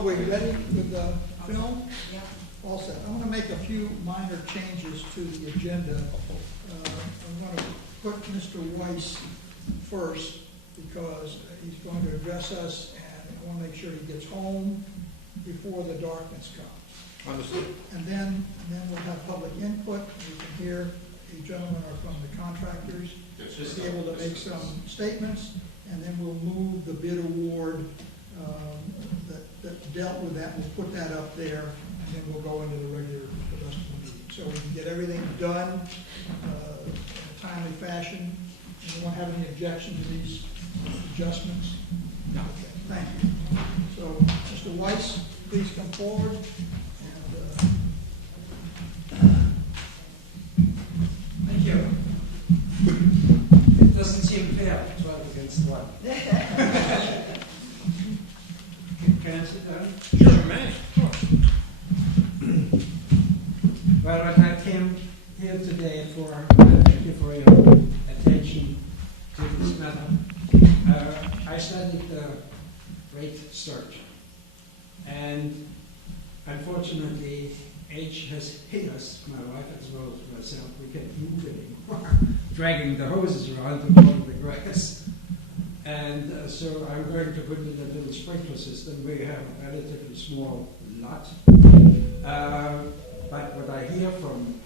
are we ready with the film? Yeah. All set. I want to make a few minor changes to the agenda. I want to put Mr. Weiss first because he's going to address us, and I want to make sure he gets home before the darkness comes. Understood. And then we'll have public input. You can hear the gentlemen are from the contractors. Just be able to make some statements, and then we'll move the bid award that dealt with that. We'll put that up there, and then we'll go into the rest of the meeting. So we can get everything done in a timely fashion. Anyone have any objection to these adjustments? No. Okay, thank you. So, Mr. Weiss, please come forward. Thank you. It doesn't seem fair, 12 against 1. Can I sit down? Sure, man. Well, what I came here today for, thank you for your attention to this matter. I studied the rate structure, and unfortunately, age has hit us, my wife as well as myself. We can't move anymore, dragging the hoses around to water the grass. And so I'm going to put in a little sprinkler system. We have a relatively small lot. But what I hear from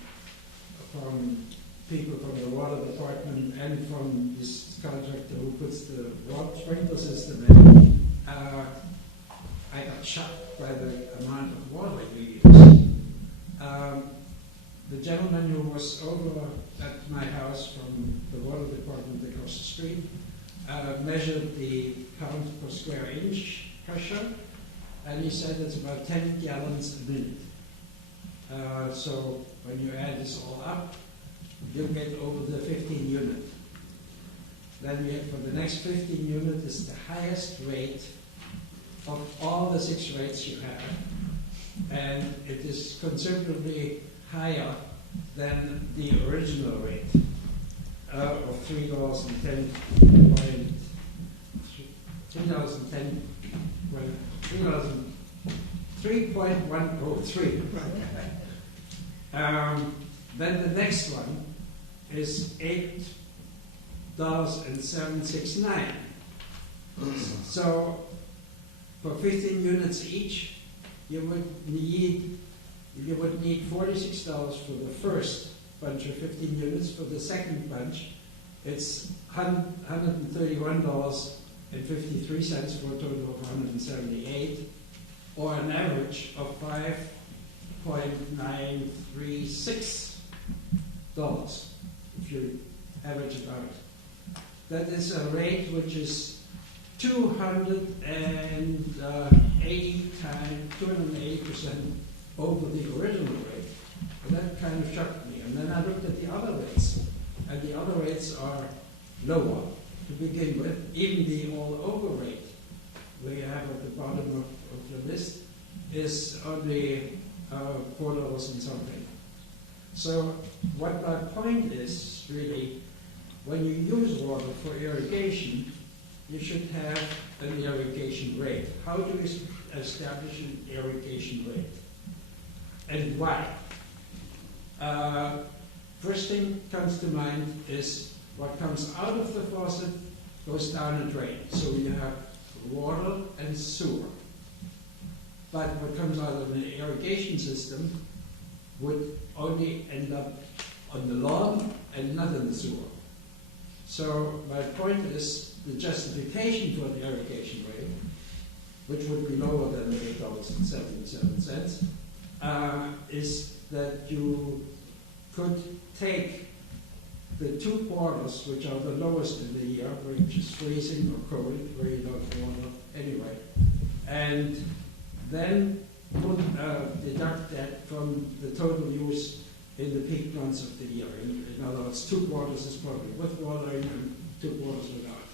people from the water department and from this contractor who puts the water sprinkler system in, I got shocked by the amount of water we use. The gentleman who was over at my house from the water department across the street measured the pound per square inch pressure, and he said it's about 10 gallons a minute. So when you add this all up, you'll get over the 15 unit. Then we have, for the next 15 unit is the highest rate of all the 6 rates you have, and it is considerably higher than the original rate of $3.10. $3.103. Then the next one is $8.769. So for 15 units each, you would need $46 for the first bunch of 15 units. For the second bunch, it's $131.53 for a total of $178, or an average of $5.936 if you average it out. That is a rate which is 280% over the original rate. And that kind of shocked me. And then I looked at the other rates, and the other rates are lower to begin with. Even the all-over rate, we have at the bottom of the list, is only $4 and something. So what my point is, really, when you use water for irrigation, you should have an irrigation rate. How do we establish an irrigation rate? And why? First thing comes to mind is what comes out of the faucet goes down a drain. So you have water and sewer. But what comes out of an irrigation system would only end up on the lawn and not in the sewer. So my point is the justification for the irrigation rate, which would be lower than the $8.77, is that you could take the 2 quarters, which are the lowest in the year, which is freezing or cold, where you don't have water anyway, and then deduct that from the total use in the peak months of the year. In other words, 2 quarters is probably with water and 2 quarters without,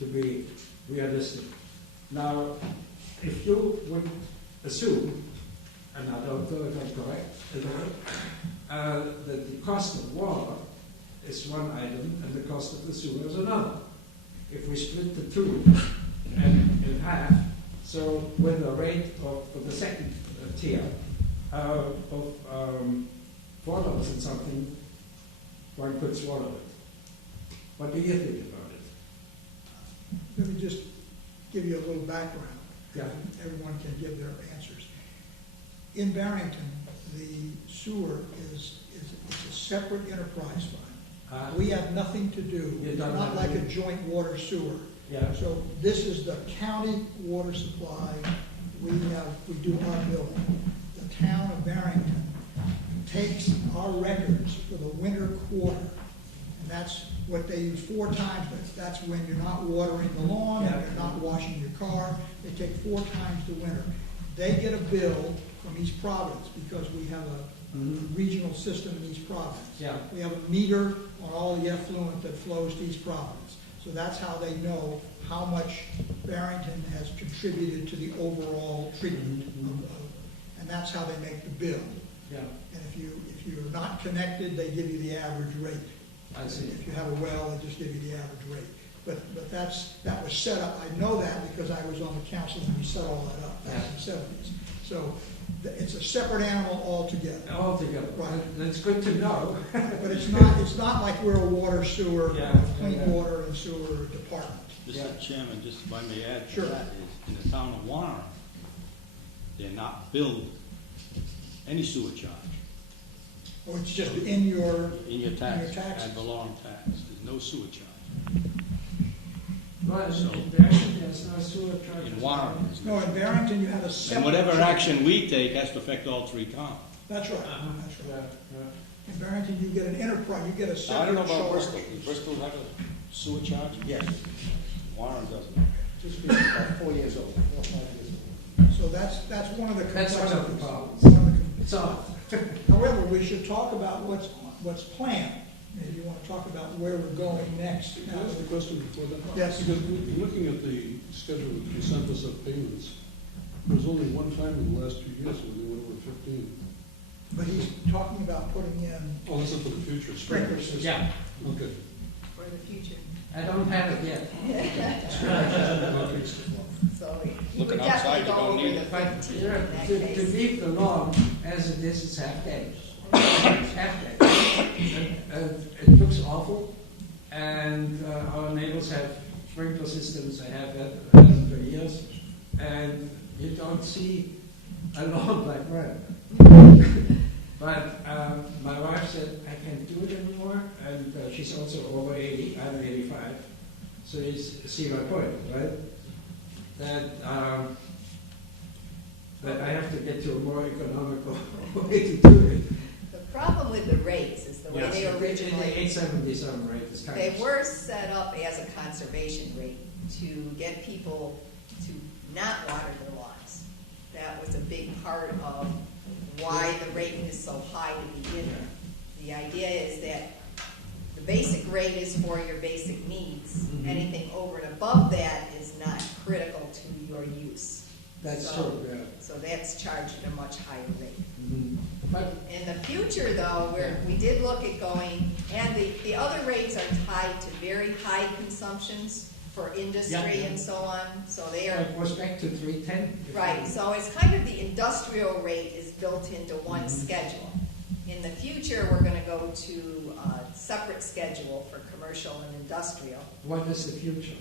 to be realistic. Now, if you would assume, and I don't know if I'm correct, that the cost of water is one item and the cost of the sewer is another. If we split the two in half, So with a rate of, for the second tier of $4 and something, one could swallow it. What do you think about it? Let me just give you a little background. Yeah. Everyone can give their answers. In Barrington, the sewer is a separate enterprise fund. We have nothing to do, it's not like a joint water sewer. Yeah. So this is the county water supply. We do our billing. The town of Barrington takes our records for the winter quarter. And that's what they use 4 times. That's when you're not watering the lawn and you're not washing your car. They take 4 times the winter. They get a bill from East Providence because we have a regional system in East Providence. Yeah. We have a meter on all the effluent that flows to East Providence. So that's how they know how much Barrington has contributed to the overall treatment. And that's how they make the bill. Yeah. And if you're not connected, they give you the average rate. I see. If you have a well, they just give you the average rate. But that was set up. I know that because I was on the council when we set all that up back in the 70s. So it's a separate animal altogether. Altogether. Right. That's good to know. But it's not like we're a water sewer, clean water and sewer department. Mr. Chairman, just if I may add to Sure. that, is in the town of Warren, they're not billed any sewer charge Or it's just in your tax, taxes. ad valorem tax. There's no sewer charge. Well, So- in Barrington, there's no sewer charge. In Warren, there's No, in Barrington, you have a separate. and whatever charge. action we take has to affect all 3 towns. That's right, Uh-huh. that's Yeah, right. yeah. In Barrington, you get an enterprise, you get a separate I don't know about charge. Bristol. Does Bristol have a sewer charge? Yes. Warren doesn't. Just be about 4 years old, 4 or 5 years old. So that's one of the That's one of the complexities. problems. One of the com- So, However, we should talk about what's planned. Maybe you want to talk about where we're going next. Can I ask a question before that? Yes. Because looking at the schedule that you sent us of payments, there's only one time in the last 2 years when they went over 15. But he's talking about putting in Oh, that's up for the future. sprinkler systems. yeah, Okay. For the future. I don't have it yet. Okay. So you Looking would outside, definitely you go don't over need the it. 15 in that To case. leave the lawn as it is half day. It's half day. It looks awful, and our neighbors have sprinkler systems, they have had for years, and you don't see a lawn like that. But my wife said, I can't do it anymore, and she's also over 80, I'm 85, so you see my point, right? That I have to get to a more economical way to do it. The problem with the rates is the way they The originally, 877 rate is kind they of... were set up as a conservation rate to get people to not water their lawns. That was a big part of why the rate is so high to begin with. The idea is that the basic rate is for your basic needs. Mhm. Anything over and above that is not critical to your use. That's So- true, yeah. So that's charged at a much higher rate. Mhm. But In the future, though, we did look at going, and the other rates are tied to very high consumptions for industry Yeah. and so on, so they are, it goes back to 310. right, so it's kind of the industrial rate is built into one Mhm. schedule. In the future, we're gonna go to a separate schedule for commercial and industrial, What is the future?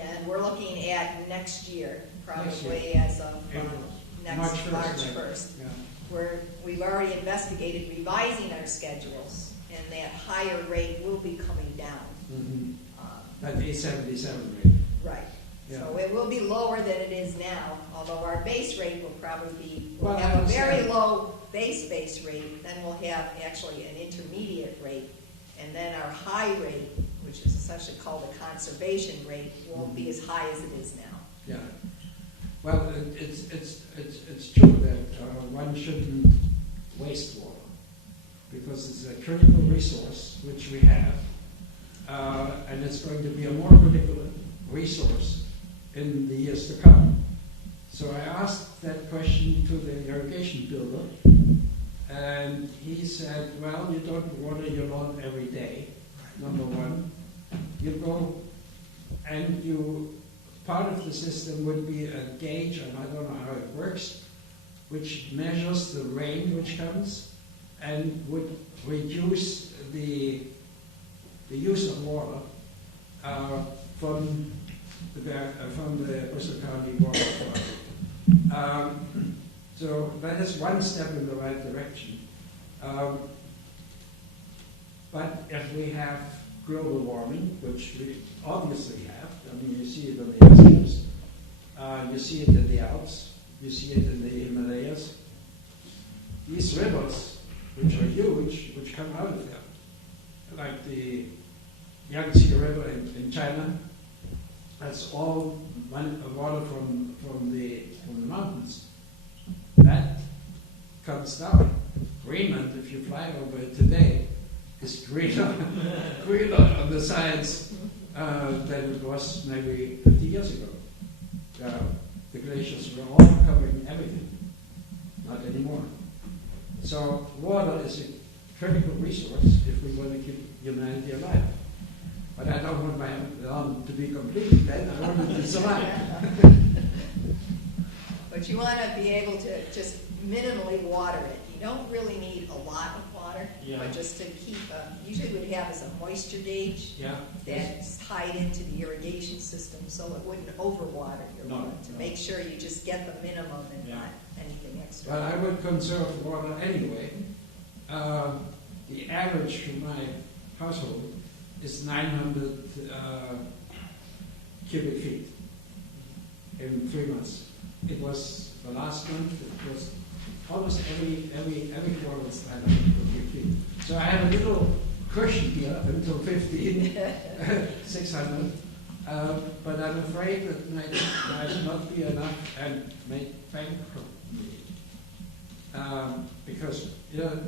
and we're looking at next year, Next probably as of April. next March March 1st, right? 1st. Yeah. Where we've already investigated revising our schedules, and that higher rate will be coming down. Mhm. Um, At 877 rate. Right. Yeah. So it will be lower than it is now, although our base rate will probably be, we'll Well, I have a very understand. low base rate, then we'll have actually an intermediate rate, and then our high rate, which is essentially called the conservation rate, won't be as high as it is now. Yeah. Well, it's true that one shouldn't waste water because it's a critical resource which we have, and it's going to be a more critical resource in the years to come. So I asked that question to the irrigation builder, and he said, well, you don't water your lawn every day, number one. You go and you part of the system would be a gauge, and I don't know how it works, which measures the rain which comes and would reduce the use of water from the Bristol County Water Authority. So that is one step in the right direction. But if we have global warming, which we obviously have, I mean, you see it on the Azores, you see it in the Alps, you see it in the Himalayas. These rivers, which are huge, which come out of them, like the Yangtze River in China, that's all water from the mountains. That comes down. Greenland, if you fly over it today, is greener on the sides than it was maybe 50 years ago. The glaciers were all covering everything. Not anymore. So water is a critical resource if we want to keep humanity alive. But I don't want my arm to be completely dead. I want it to survive. But you want to be able to just minimally water it. You don't really need a lot of water, but just to keep usually what you have is a moisture gauge that's tied into the irrigation system so it wouldn't overwater your lawn, to make sure you just get the minimum and not anything extra. But I would conserve water anyway. The average for my household is 900 cubic feet in 3 months. It was the last month. It was almost every quarter was 900 cubic feet. So I have a little cushion here until 600. But I'm afraid that might not be enough and may bankrupt me. Because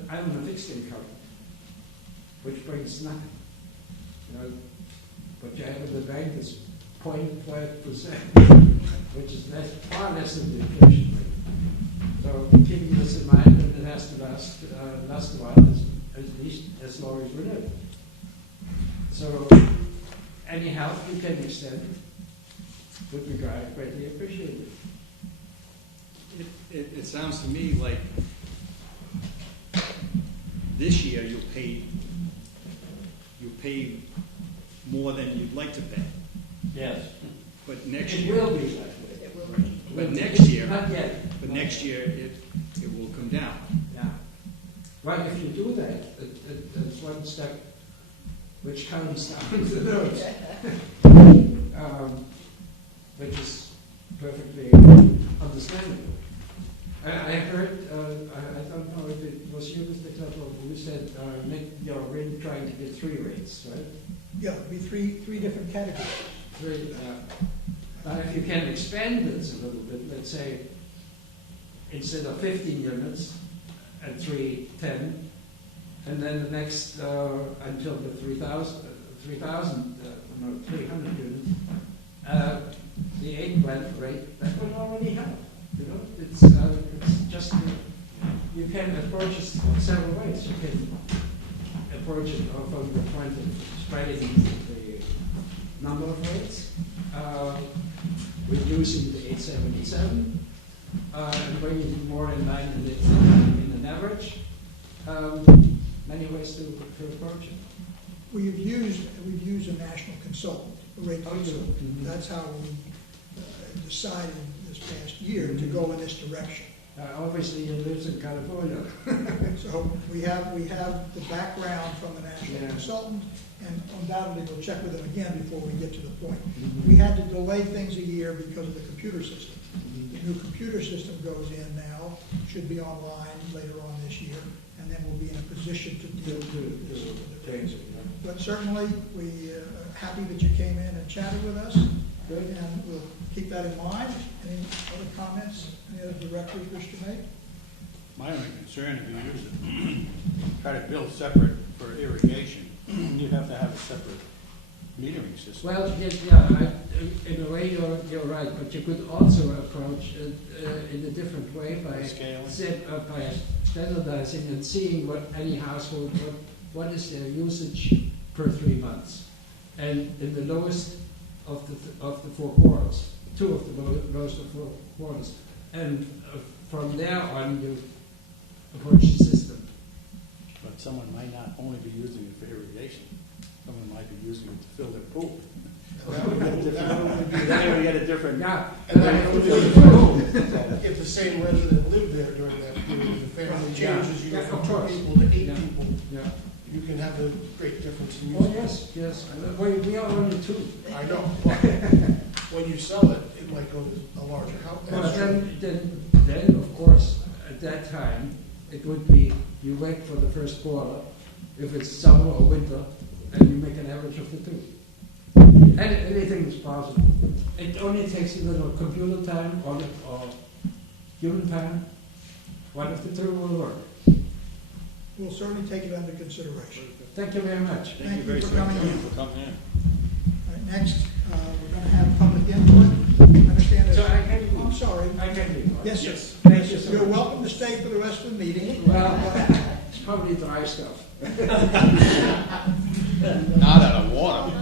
I'm on a fixed income, which brings nothing. What you have in the bank is 0.5%, which is far less than the inflation rate. So keeping this in mind, and it has to last a while, at least as long as we live. So any help you can extend would be greatly appreciated. It sounds to me like this year you pay more than you'd like to pay. Yes. But next It year. will be that way. It will be. But next year. Not yet. But next year it will come down. Yeah. Well, if you do that, it's one step which counts down the nose, which is perfectly understandable. I heard, I don't know if it was you, Mr. Tuttle, who said you're really trying to get 3 rates, right? Yeah, it'd be three different categories. If you can expand this a little bit, let's say instead of 15 units at 310, and then the next until the 300 units, the 8-plant rate, that would already help. It's just you can approach it several ways. You can approach it from the point of spreading the number of rates, reducing the 877, and bringing it more in line in an average. Many ways to approach it. We've used a national consultant, a rate consultant. Mm-hmm. That's how we decided this past year to go in this direction. Obviously, he lives in California. So we have the background from the national consultant, and undoubtedly we'll check with them again before we get to the point. Mm-hmm. We had to delay things a year because of the computer system. The new computer system goes in now, should be online later on this year, and then we'll be in a position to deal with this. But certainly, we are happy that you came in and chatted with us. Good, and we'll keep that in mind. Any other comments any other directors wish to make? My only concern, if you use it, try to build separate for irrigation, you'd have to have a separate metering system. Well, in a way you're right, but you could also approach it in a different way by standardizing and seeing what any household, what is their usage per 3 months. And in the lowest of the four quarters, two of the most of four quarters, and from there on you approach the system. But someone might not only be using it for irrigation, someone might be using it to fill their pool. Then we get a different. Yeah. And then if the same resident lived there during that period, the family changes, you go Yeah, of from 2 course. people to 8 Yeah. people, Yeah. you can have a great difference in Oh, use. yes. We are only two. I know, but when you sell it, it might go to a larger house. But then, of course, at that time, it would be, you wait for the first quarter, if it's summer or winter, and you make an average of the two. And anything is possible. It only takes a little computer time or human time. One of the two will work. We'll certainly take it under consideration. Thank you very much. Thank you very for much coming in. for coming in. All right, next, we're going to have public input. I understand So that. I can leave. I'm sorry. I can leave. Yes, sir. Yes. Thank you so You're much. welcome to stay for the rest of the meeting. Well, it's probably dry stuff. Not out of water.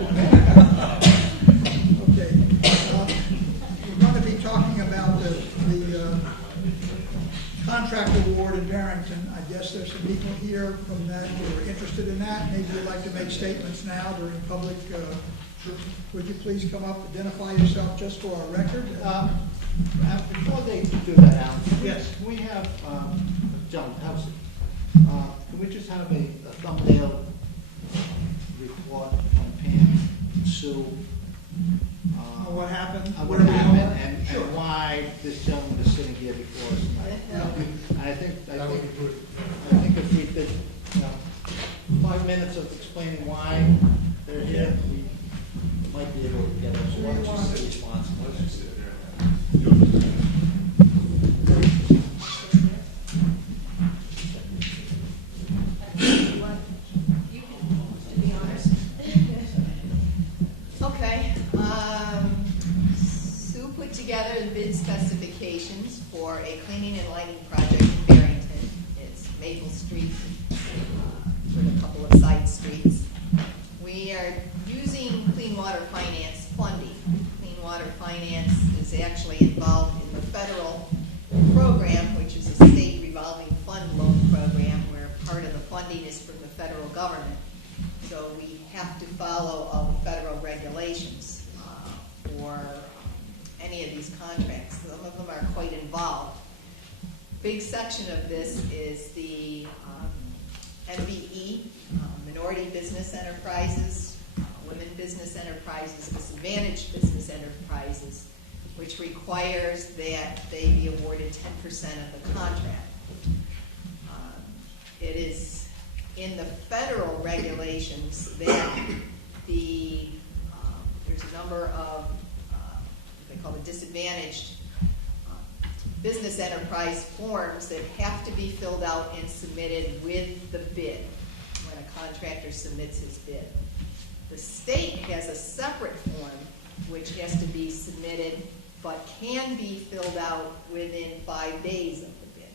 Okay. We're going to be talking about the contract award in Barrington. I guess there's some people here from that who are interested in that. Maybe you'd like to make statements now during public. Would you please come up, identify yourself just for our record? Before they do that, Alan, Yes. can we have, John, can we just have a thumbnail report from Pam, Sue? What happened? What Where we happened are? and Sure. why this gentleman is sitting here before us tonight. Yeah. I think if we did, 5 minutes of explaining why they're here, we might be able to get a response. Okay, Sue put together the bid specifications for a cleaning and lighting project in Barrington. It's Maple Street, with a couple of side streets. We are using Clean Water Finance funding. Clean Water Finance is actually involved in the federal program, which is a state revolving fund loan program where part of the funding is from the federal government. So we have to follow all the federal regulations for any of these contracts. Some of them are quite involved. Big section of this is the MBE, Minority Business Enterprises, Women Business Enterprises, Disadvantaged Business Enterprises, which requires that they be awarded 10% of the contract. It is in the federal regulations that there's a number of what they call the disadvantaged business enterprise forms that have to be filled out and submitted with the bid when a contractor submits his bid. The state has a separate form which has to be submitted but can be filled out within 5 days of the bid.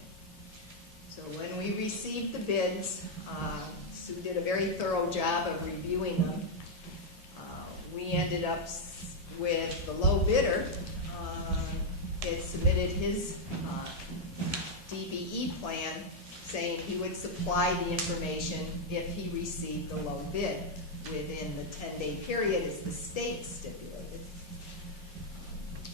So when we received the bids, Sue did a very thorough job of reviewing them. We ended up with the low bidder. Had submitted his DBE plan saying he would supply the information if he received the low bid within the 10-day period as the state stipulated.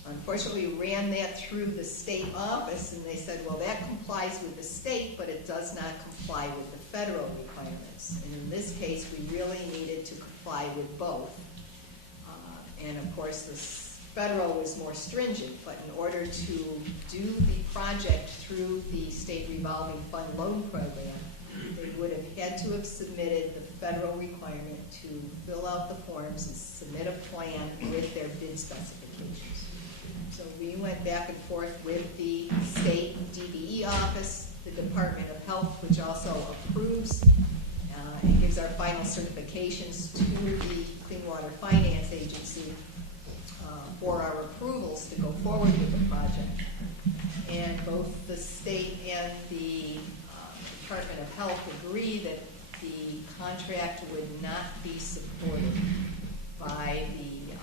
Unfortunately, we ran that through the state office and they said, well, that complies with the state, but it does not comply with the federal requirements. And in this case, we really needed to comply with both. And of course, the federal was more stringent, but in order to do the project through the state revolving fund loan program, they would have had to have submitted the federal requirement to fill out the forms and submit a plan with their bid specifications. So we went back and forth with the state DBE office, the Department of Health, which also approves and gives our final certifications to the Clean Water Finance Agency for our approvals to go forward with the project. And both the state and the Department of Health agree that the contract would not be supported by the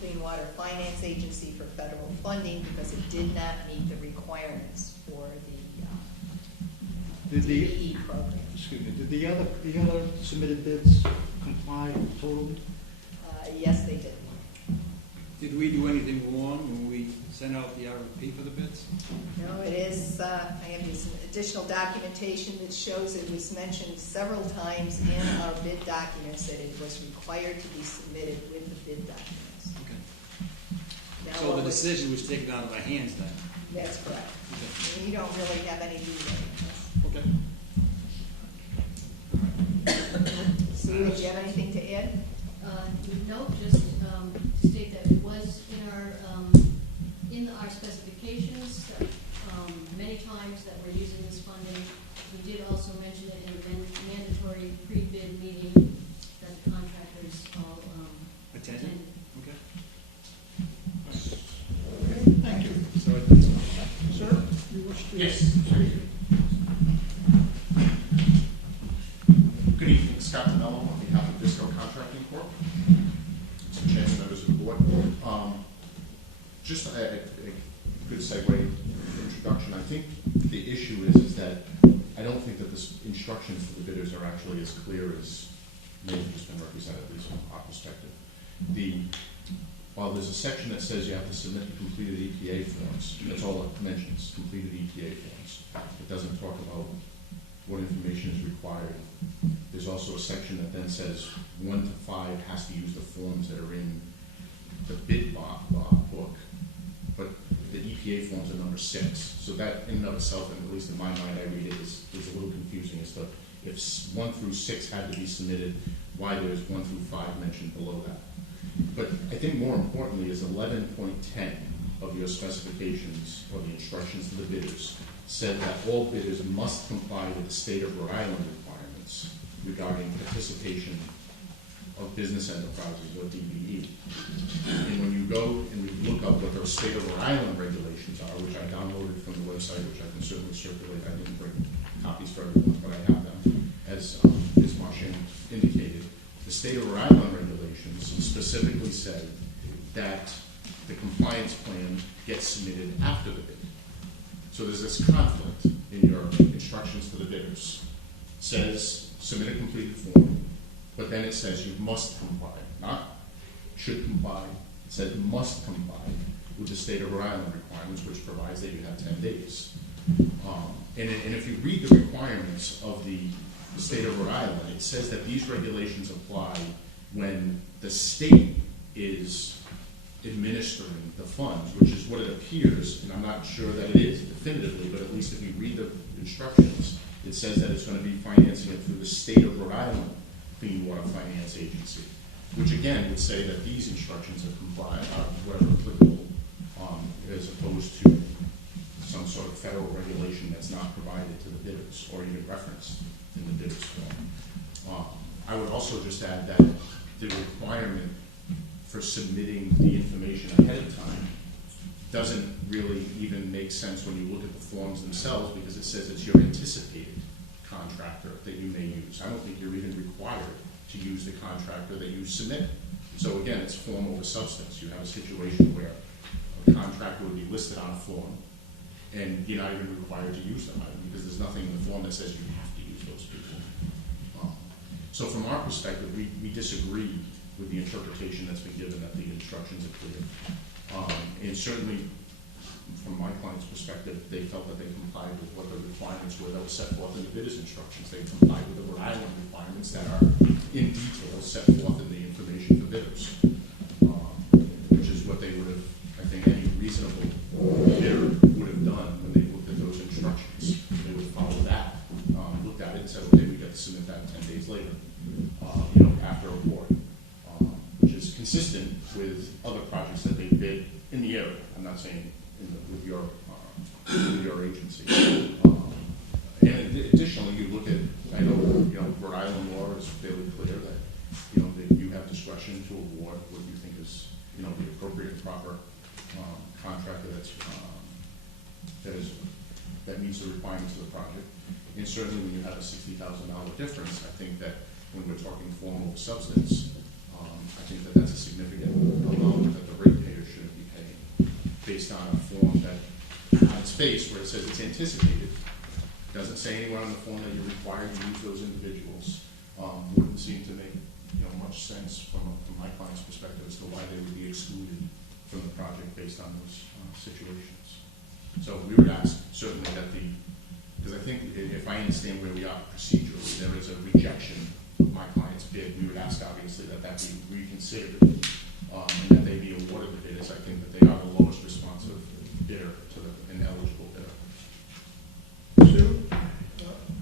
Clean Water Finance Agency for federal funding because it did not meet the requirements for the Did the, DE program. excuse me, did the other submitted bids comply totally? Yes, they did. Did we do anything wrong when we sent out the RFP for the bids? No, it is, I have this additional documentation that shows it was mentioned several times in our bid documents that it was required to be submitted with the bid documents. Okay. Now, So what the was- decision was taken out of our hands then? That's correct. Okay. And you don't really have any leeway in this. Okay. Sue, did you have anything to add? No, just to state that it was in our specifications, many times that we're using this funding. We did also mention it in the mandatory pre-bid meeting that the contractors all Attended? attended. Okay. Thank you. So it's Sir, you wish to? Yes. Good evening, Scott DeMello on behalf of Bristol Contracting Corp. Some chance members of the board. Just a good segue introduction. I think the issue is that I don't think that the instructions for the bidders are actually as clear as maybe has been represented, at least from our perspective. While there's a section that says you have to submit the completed EPA forms, that's all it mentions, completed EPA forms. It doesn't talk about what information is required. There's also a section that then says 1 to 5 has to use the forms that are in the bid book, but the EPA forms are number 6. So that in and of itself, and at least in my mind, I read it, is a little confusing as to if 1 through 6 had to be submitted, why there's 1 through 5 mentioned below that. But I think more importantly is 11.10 of your specifications or the instructions to the bidders said that all bidders must comply with the state of Rhode Island requirements regarding participation of business enterprises or DBE. And when you go and you look up what those state of Rhode Island regulations are, which I downloaded from the website, which I can certainly circulate, I didn't bring copies for everyone, but I have them, as Ms. Marchand indicated. The state of Rhode Island regulations specifically say that the compliance plan gets submitted after the bid. So there's this conflict in your instructions to the bidders. It says submit a completed form, but then it says you must comply, not should comply. It says you must comply with the state of Rhode Island requirements, which provides that you have 10 days. And if you read the requirements of the state of Rhode Island, it says that these regulations apply when the state is administering the funds, which is what it appears, and I'm not sure that it is definitively, but at least if you read the instructions, it says that it's going to be financing it through the state of Rhode Island Clean Water Finance Agency, which again would say that these instructions are compliant, whatever applicable, as opposed to some sort of federal regulation that's not provided to the bidders or even referenced in the bidders form. I would also just add that the requirement for submitting the information ahead of time doesn't really even make sense when you look at the forms themselves, because it says it's your anticipated contractor that you may use. I don't think you're even required to use the contractor that you submit. So again, it's form over substance. You have a situation where a contractor would be listed on a form and you're not even required to use them, because there's nothing in the form that says you have to use those people. So from our perspective, we disagree with the interpretation that's been given, that the instructions are clear. And certainly, from my client's perspective, they felt that they complied with what the requirements were that were set forth in the bidder's instructions. They complied with the Rhode Island requirements that are in detail set forth in the information for bidders, which is what they would have, I think, any reasonable bidder would have done when they looked at those instructions. They would follow that, looked at it and said, okay, we got to submit that 10 days later, after award, which is consistent with other projects that they bid in the area. I'm not saying with your agency. And additionally, you look at, I know, Rhode Island law is fairly clear that, that you have discretion to award what you think is, the appropriate and proper contractor that meets the requirements of the project. And certainly when you have a $60,000 difference, I think that when we're talking form over substance, I think that that's a significant amount that the based on a form that, on its face, where it says it's anticipated. Doesn't say anywhere on the form that you're required to use those individuals. Wouldn't seem to make, much sense from my client's perspective as to why they would be excluded from the project based on those situations. So we would ask certainly that because I think if I understand where we are procedurally, there is a rejection of my client's bid. We would ask obviously that be reconsidered and that they be awarded the bid, as I think that they are the lowest responsive bidder to an eligible bidder. Sue,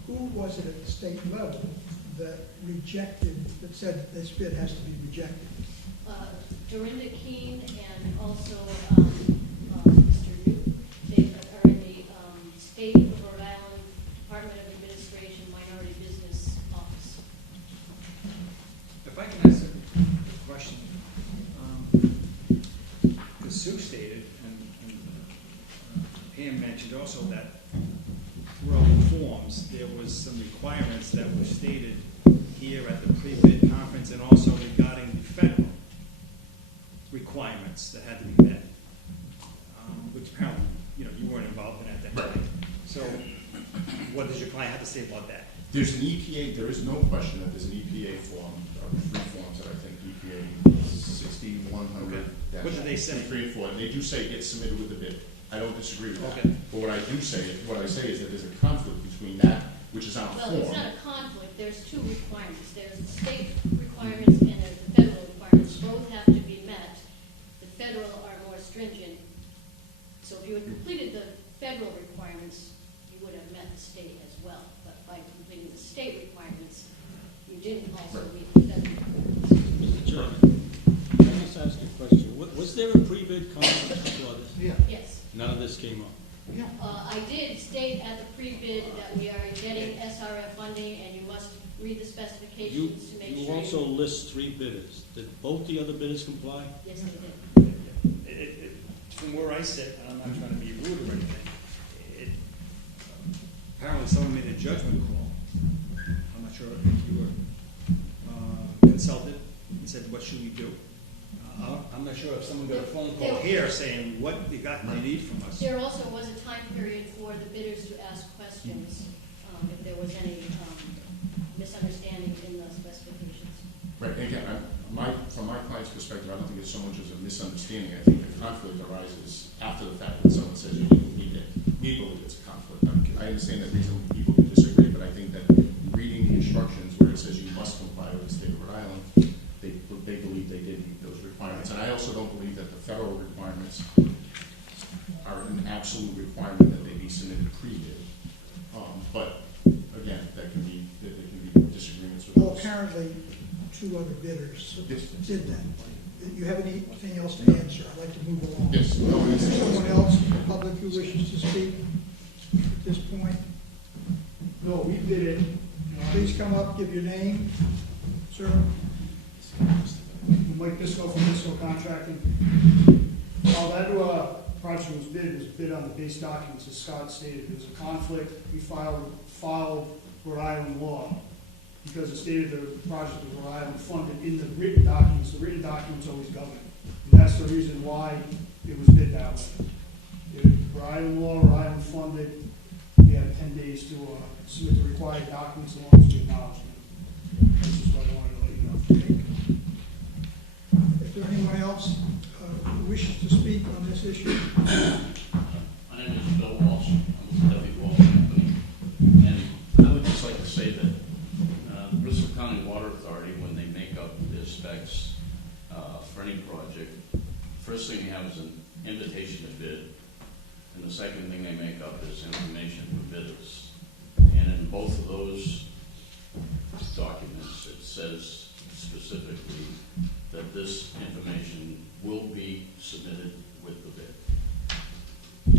who was it at the state level that said this bid has to be rejected? Dorinda Keene and also Mr. Newton, they are in the State of Rhode Island Department of Administration Minority Business Office. If I can ask a question, because Sue stated, and Pam mentioned also that throughout the forms, there was some requirements that were stated here at the pre-bid conference and also regarding the federal requirements that had to be met, which apparently, you weren't involved in at that time. So what does your client have to say about that? There's an EPA, there is no question that there's an EPA form, or three forms that I think EPA 6100. Okay. What do they say? 3 and 4, and they do say get submitted with the bid. I don't disagree with that. Okay. But what I say is that there's a conflict between that, which is on a Well, form. it's not a conflict, there's two requirements. There's the state requirements and there's the federal requirements. Both have to be met. The federal are more stringent. So if you had completed the federal requirements, you would have met the state as well. But by completing the state requirements, you didn't also meet the federal requirements. Mr. Chairman, can I just ask a question? Was there a pre-bid conference for this? Yeah. Yes. None of this came up. Yeah. I did state at the pre-bid that we are getting SRF funding and you must read the specifications to make sure. You also list 3 bidders. Did both the other bidders comply? Yes, they did. From where I sit, and I'm not trying to be rude or anything, apparently someone made a judgment call. I'm not sure if you were consulted and said, what should we do? I'm not sure if someone got a phone call here saying, what exactly they need from us. There also was a time period for the bidders to ask questions if there was any misunderstanding in the specifications. Right, and again, from my client's perspective, I don't think it's so much as a misunderstanding. I think the conflict arises after the fact when someone says you need it. We believe it's a conflict. I understand that reasonable people can disagree, but I think that reading the instructions where it says you must comply with the state of Rhode Island, they believe they did meet those requirements. And I also don't believe that the federal requirements are an absolute requirement that they be submitted pre-bid. But again, there can be disagreements with Well, those. apparently, 2 other bidders Yes. did that. You have anything else to answer? I'd like to move along. Yes. No, Is there someone else in the public who wishes to speak at this point? No, we did it. Please come up, give your name, sir. Mike Bisco from Bisco Contracting. While that project was bid on the base documents, as Scott stated. There was a conflict. We filed Rhode Island law because it stated the project was Rhode Island funded in the written documents. The written documents always govern. And that's the reason why it was bid that way. Rhode Island law, Rhode Island funded. We had 10 days to submit the required documents along with the acknowledgement. That's just what I wanted to let you know. Is there anyone else who wishes to speak on this issue? My name is Bill Walsh. I'm with W. Walsh Company. And I would just like to say that the Bristol County Water Authority, when they make up their specs for any project, first thing they have is an invitation to bid. And the second thing they make up is information for bidders. And in both of those documents, it says specifically that this information will be submitted with the bid.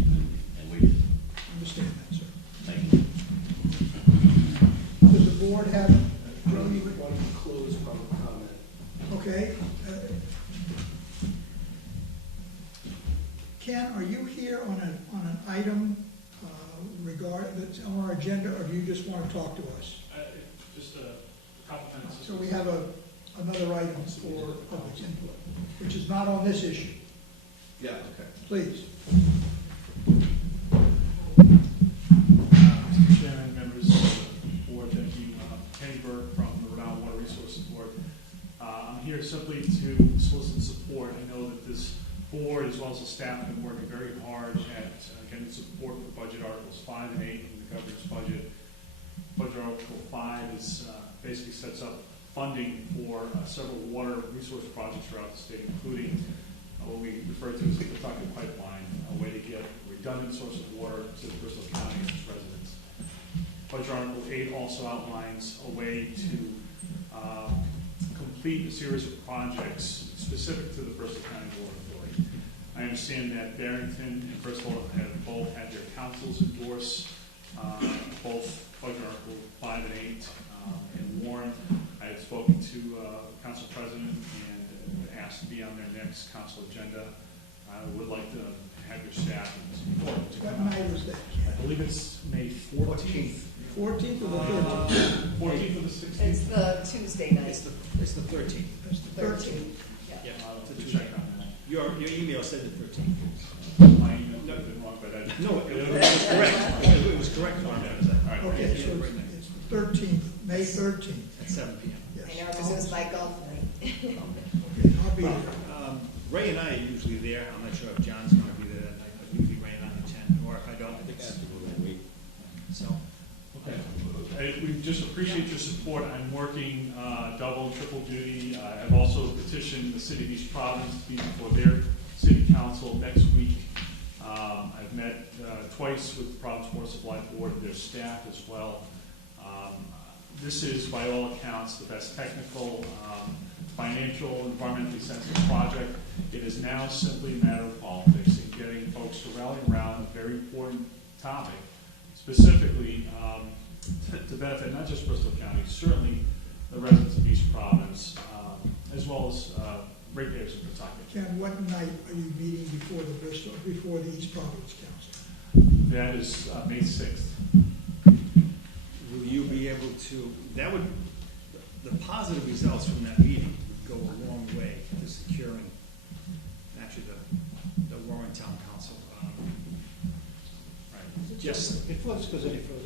And we Understand that, sir. thank you. Does the board have, Jody? Want to close public comment? Okay. Ken, are you here on an item that's on our agenda, or do you just want to talk to us? Just a couple minutes. So we have another item for public input, which is not on this issue. Yeah, okay. Please. Mr. Chairman, members of the board, thank you. Kenny Burke from the Rhode Island Water Resources Board. I'm here simply to solicit support. I know that this board, as well as the staff, have been working very hard at getting support for Budget Articles 5 and 8 in the governor's budget. Budget Article 5 is basically sets up funding for several water resource projects throughout the state, including what we refer to as the Kentucky Pipeline, a way to get a redundant source of water to Bristol County and its residents. Budget Article 8 also outlines a way to complete a series of projects specific to the Bristol County Water Authority. I understand that Barrington and Bristol have both had their councils endorse both Budget Article 5 and 8 in Warren. I had spoken to Council President and asked to be on their next council agenda. I would like to have your staff and support to What come out. night is that? I believe it's May 14th. 14th or the 13th? 14th or the 16th? It's the Tuesday night, It's the 13th. That's the 13th. 13th. Yeah. Yeah, I'll have to to check on that. Your email said the 13th. My email might have been wrong, but I. No, it was correct. It was correct on that. All right. Okay, so it's the 13th, May 13th. At 7 p.m. Yes. I know, because it was my golf night. Okay, I'll be there. Ray and I are usually there. I'm not sure if John's going to be there that night, but usually Ray and I attend, or if I don't, it's. So. Okay. We just appreciate your support. I'm working double and triple duty. I've also petitioned the city of East Providence to be before their city council next week. I've met twice with the Providence Water Supply Board, their staff as well. This is, by all accounts, the best technical, financial, environmentally sensitive project. It is now simply a matter of politics and getting folks to rally around a very important topic, specifically to benefit not just Bristol County, certainly the residents of East Providence, as well as ratepayers in Pawtucket. Ken, what night are you meeting before the East Providence Council? That is May 6th. Will you be able to, the positive results from that meeting would go a long way to securing actually the Warren Town Council. Right. Just before this goes any further,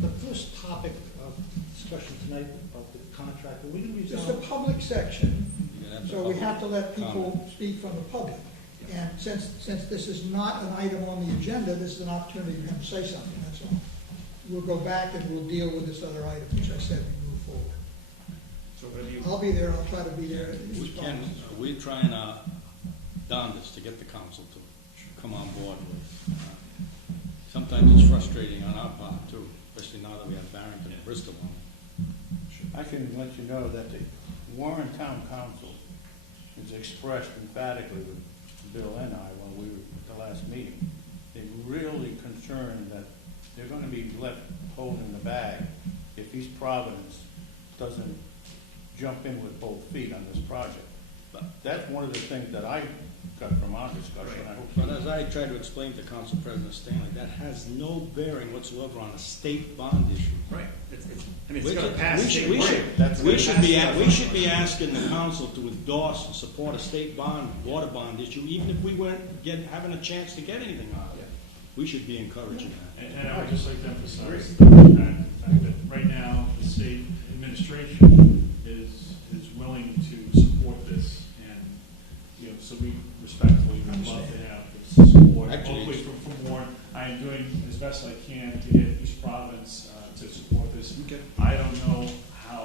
the first topic of discussion tonight about the contract, are we going to It's a resolve? public section, so we have to let people speak from the public. And since this is not an item on the agenda, this is an opportunity for him to say something, that's all. We'll go back and we'll deal with this other item, which I said we move forward. So whether you, I'll be there, I'll try to be there. We're trying down this to get the council to come on board with. Sometimes it's frustrating on our part too, especially now that we have Barrington and Bristol on. I can let you know that the Warren Town Council has expressed emphatically with Bill and I when we were at the last meeting. They're really concerned that they're going to be left holding the bag if East Providence doesn't jump in with both feet on this project. But that's one of the things that I got from our discussion. I hope. But as I tried to explain to Council President Stanley, that has no bearing whatsoever on a state bond issue. right, I mean, it's going to pass. We should be asking the council to endorse and support a state bond, water bond issue, even if we weren't having a chance to get anything out of it. We should be encouraging that. And I would just like to emphasize the fact that right now, the state administration is willing to support this, and, you know, so we respectfully would love to have this support. Actually, Hopefully from Warren, I am doing as best I can to get East Providence to support this. Okay. I don't know how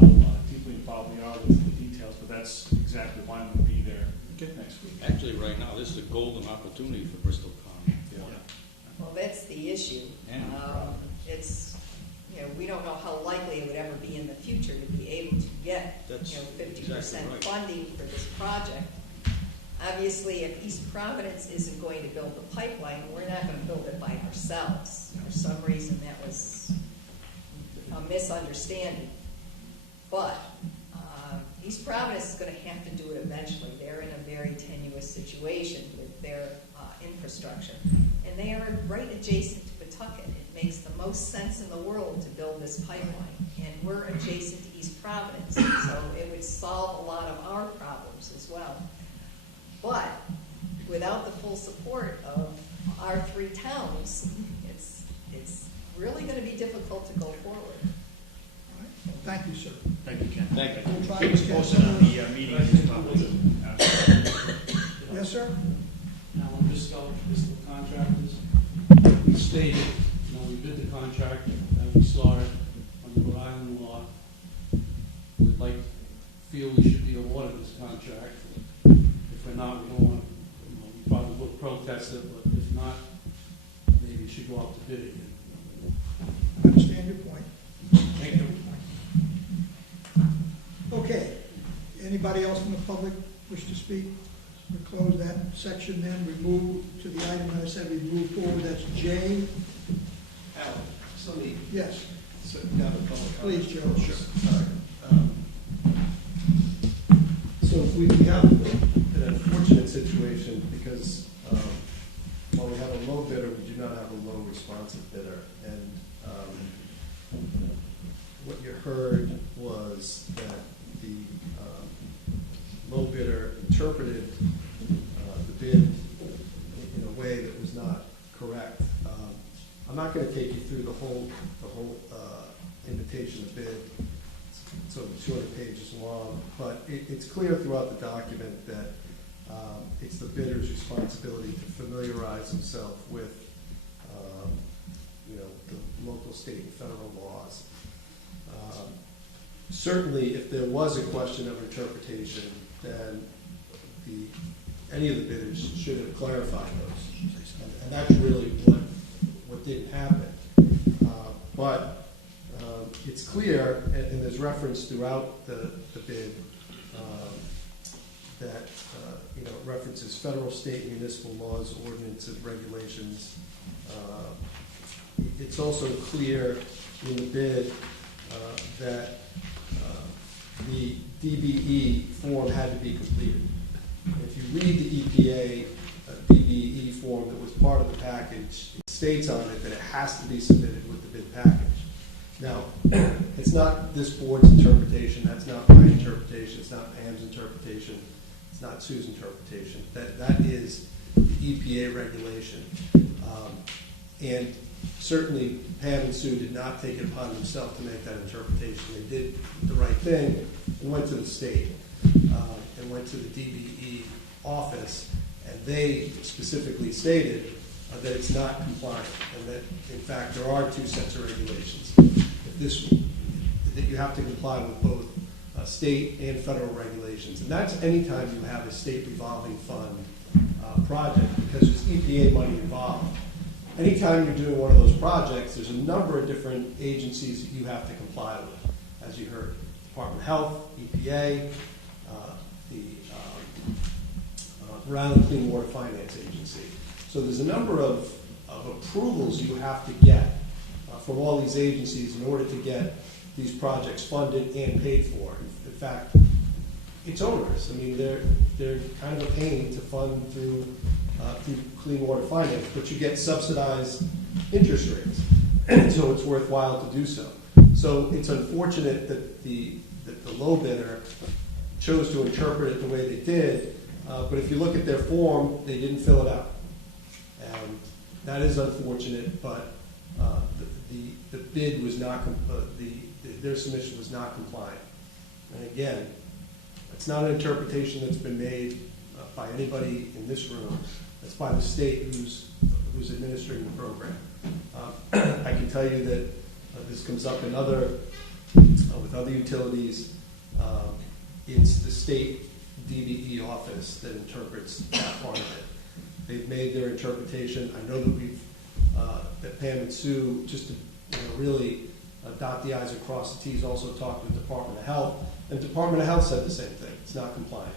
deeply involved we are with the details, but that's exactly why I'm going to be there next week. Actually, right now, this is a golden opportunity for Bristol County. Well, that's the issue. And It's, you know, we don't know how likely it would ever be in the future to be able to get, That's 50% exactly right. funding for this project. Obviously, if East Providence isn't going to build the pipeline, we're not going to build it by ourselves. For some reason, that was a misunderstanding. But East Providence is going to have to do it eventually. They're in a very tenuous situation with their infrastructure. And they are right adjacent to Pawtucket. It makes the most sense in the world to build this pipeline. And we're adjacent to East Providence, so it would solve a lot of our problems as well. But without the full support of our three towns, it's really gonna be difficult to go forward. All right. Well, thank you, sir. Thank you, Ken. Thank you. We'll try Keep to us get posted on the meetings and stuff. Yes, sir? Alan Bristol, Bristol Contractors. We stated, we bid the contract, and we saw it on the Rhode Island law. We'd like, feel we should be awarded this contract. If we're not, we don't want to, we probably will protest it, but if not, maybe we should go out to bid again. I understand your point. Thank you. Okay, anybody else from the public wish to speak? We close that section then, we move to the item that I said we move forward, that's J. Alan, somebody, Yes, so now the public comment. please, Joe. Sure. So we have an unfortunate situation because while we have a low bidder, we do not have a low responsive bidder. And what you heard was that the low bidder interpreted the bid in a way that was not correct. I'm not going to take you through the whole invitation to bid. It's over 200 pages long, but it's clear throughout the document that it's the bidder's responsibility to familiarize himself with the local, state, and federal laws. Certainly, if there was a question of interpretation, then any of the bidders should have clarified those, and that's really what didn't happen. But it's clear, and there's reference throughout the bid that it references federal, state, municipal laws, ordinances, regulations. It's also clear in the bid that the DBE form had to be completed. If you read the EPA DBE form that was part of the package, it states on it that it has to be submitted with the bid package. Now, it's not this board's interpretation, that's not my interpretation, it's not Pam's interpretation, it's not Sue's interpretation. That is the EPA regulation. And certainly Pam and Sue did not take it upon themselves to make that interpretation. They did the right thing and went to the state and went to the DBE office, and they specifically stated that it's not compliant, and that in fact there are two sets of regulations. That you have to comply with both state and federal regulations, and that's anytime you have a state revolving fund project, because there's EPA money involved. Anytime you're doing one of those projects, there's a number of different agencies that you have to comply with, as you heard: Department of Health, EPA, the Rhode Island Clean Water Finance Agency. So there's a number of approvals you have to get from all these agencies in order to get these projects funded and paid for. In fact, it's onerous. I mean, they're kind of a pain to fund through clean water finance, but you get subsidized interest rates, and so it's worthwhile to do so. So it's unfortunate that the low bidder chose to interpret it the way they did, but if you look at their form, they didn't fill it out. And that is unfortunate, but the bid was not, their submission was not compliant. And again, it's not an interpretation that's been made by anybody in this room. It's by the state who's administering the program. I can tell you that this comes up in with other utilities. It's the state DBE office that interprets that part of it. They've made their interpretation. I know that that Pam and Sue, just to really dot the I's and cross the T's, also talked with the Department of Health, and the Department of Health said the same thing. It's not compliant.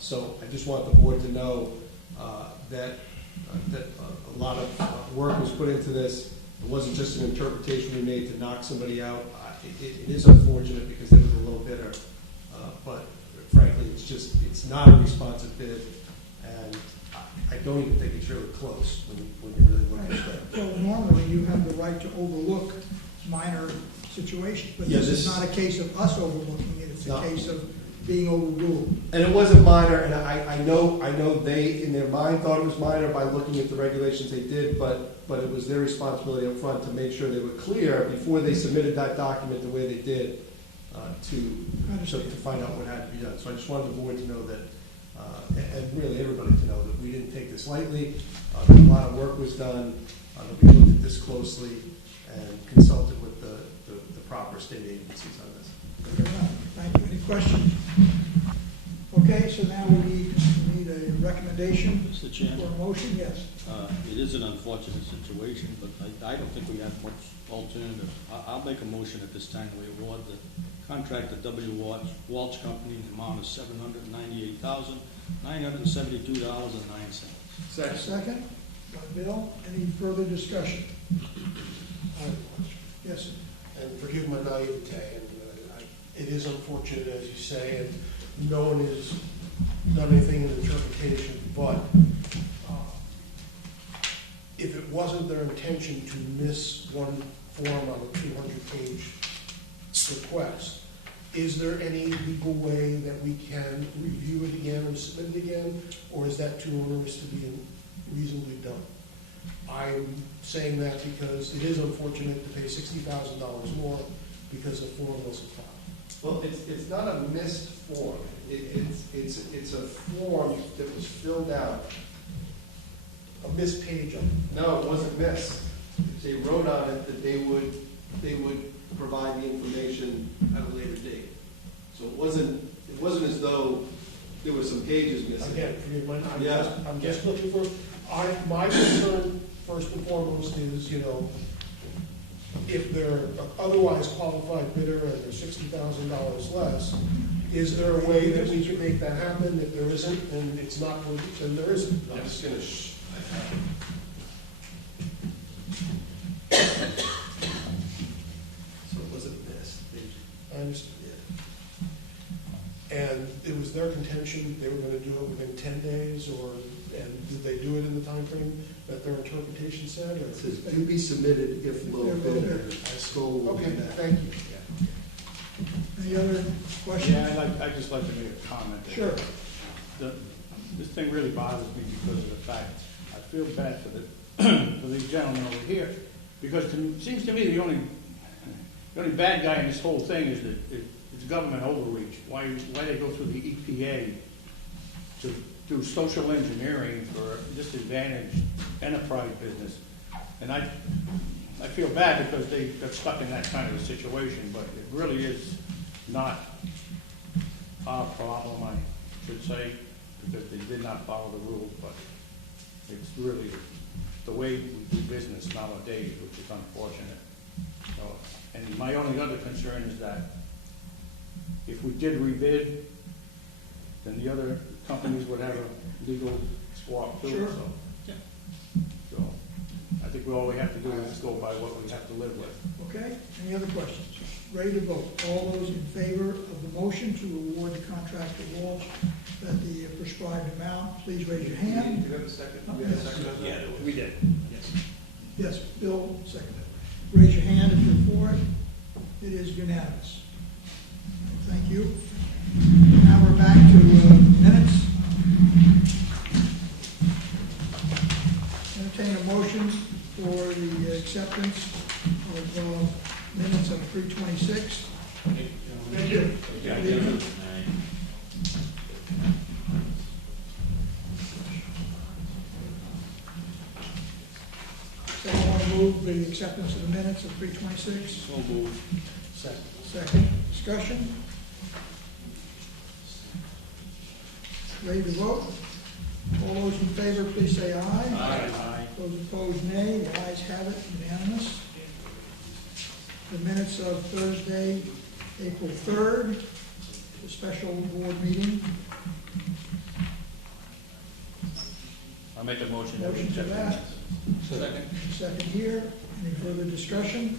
So I just want the board to know that a lot of work was put into this. It wasn't just an interpretation we made to knock somebody out. It is unfortunate because they were the low bidder, but frankly, it's not a responsive bid, and I don't even think it's really close when you really look at that. So normally you have the right to overlook minor situations, but Yeah, this is this- not a case of us overlooking it, it's a No. case of being overruled. And it wasn't minor, and I know they, in their mind, thought it was minor by looking at the regulations they did, but it was their responsibility up front to make sure they were clear before they submitted that document the way they did, to find out what had to be done. So I just wanted the board to know that, and really everybody to know that we didn't take this lightly. That a lot of work was done, that we looked at this closely and consulted with the proper state agencies on this. Fair enough. Thank you. Any questions? Okay, so now we need a recommendation Mr. for Chairman, a motion, yes. it is an unfortunate situation, but I don't think we have much alternative. I'll make a motion at this time, we award the contract to W. Walsh Company in the amount of $798,972.09. Second, by Bill. Any further discussion? Yes, sir. And forgive my naivete, and it is unfortunate, as you say, and no one has done anything in interpretation, but if it wasn't their intention to miss one form on a 200-page request, is there any legal way that we can review it again or submit it again, or is that too onerous to be reasonably done? I'm saying that because it is unfortunate to pay $60,000 more because a form wasn't filed. Well, it's not a missed form. It's a form that was filled out. A missed page on it. No, it wasn't missed. They wrote on it that they would provide the information at a later date. So it wasn't as though there were some pages missing. Again, forgive my, Yeah. I'm just looking for, my concern first and foremost is, if they're otherwise qualified bidder and they're $60,000 less, is there a way that we can make that happen? If there isn't, and it's not, then there isn't. I'm just gonna So it wasn't missed. I understand. And it was their contention they were going to do it within 10 days, and did they do it in the time frame that their interpretation said? Or? It says to be submitted if low bidder. I stole. Okay, thank you. Any other questions? Yeah, I'd just like to make a comment. Sure. This thing really bothers me because of the fact, I feel bad for these gentlemen over here, because it seems to me the only bad guy in this whole thing is that it's government overreach. Why they go through the EPA to do social engineering for disadvantaged enterprise business. And I feel bad because they got stuck in that kind of a situation, but it really is not our problem, I should say, because they did not follow the rules, but it's really the way we do business nowadays, which is unfortunate. So, and my only other concern is that if we did rebid, then the other companies would have a legal swap too. Sure. So I think all we have to do is go by what we have to live with. Okay, any other questions? Ready to vote. All those in favor of the motion to award the contract to Walsh at the prescribed amount, please raise your hand. Do you have a second? Yeah, we did, yes. Yes, Bill, second. Raise your hand if you're for it. It is unanimous. Thank you. Now we're back to minutes. Entertain a motion for the acceptance of minutes of 3/26. Thank you. Someone want to move the acceptance of the minutes of 3/26? So moved. Second. Discussion? Ready to vote? All those in favor, please say aye. Aye. Those opposed, nay. The ayes have it, unanimous. The minutes of Thursday, April 3rd, the special board meeting. I'll make a motion. Motion to that. Second here. Any further discussion?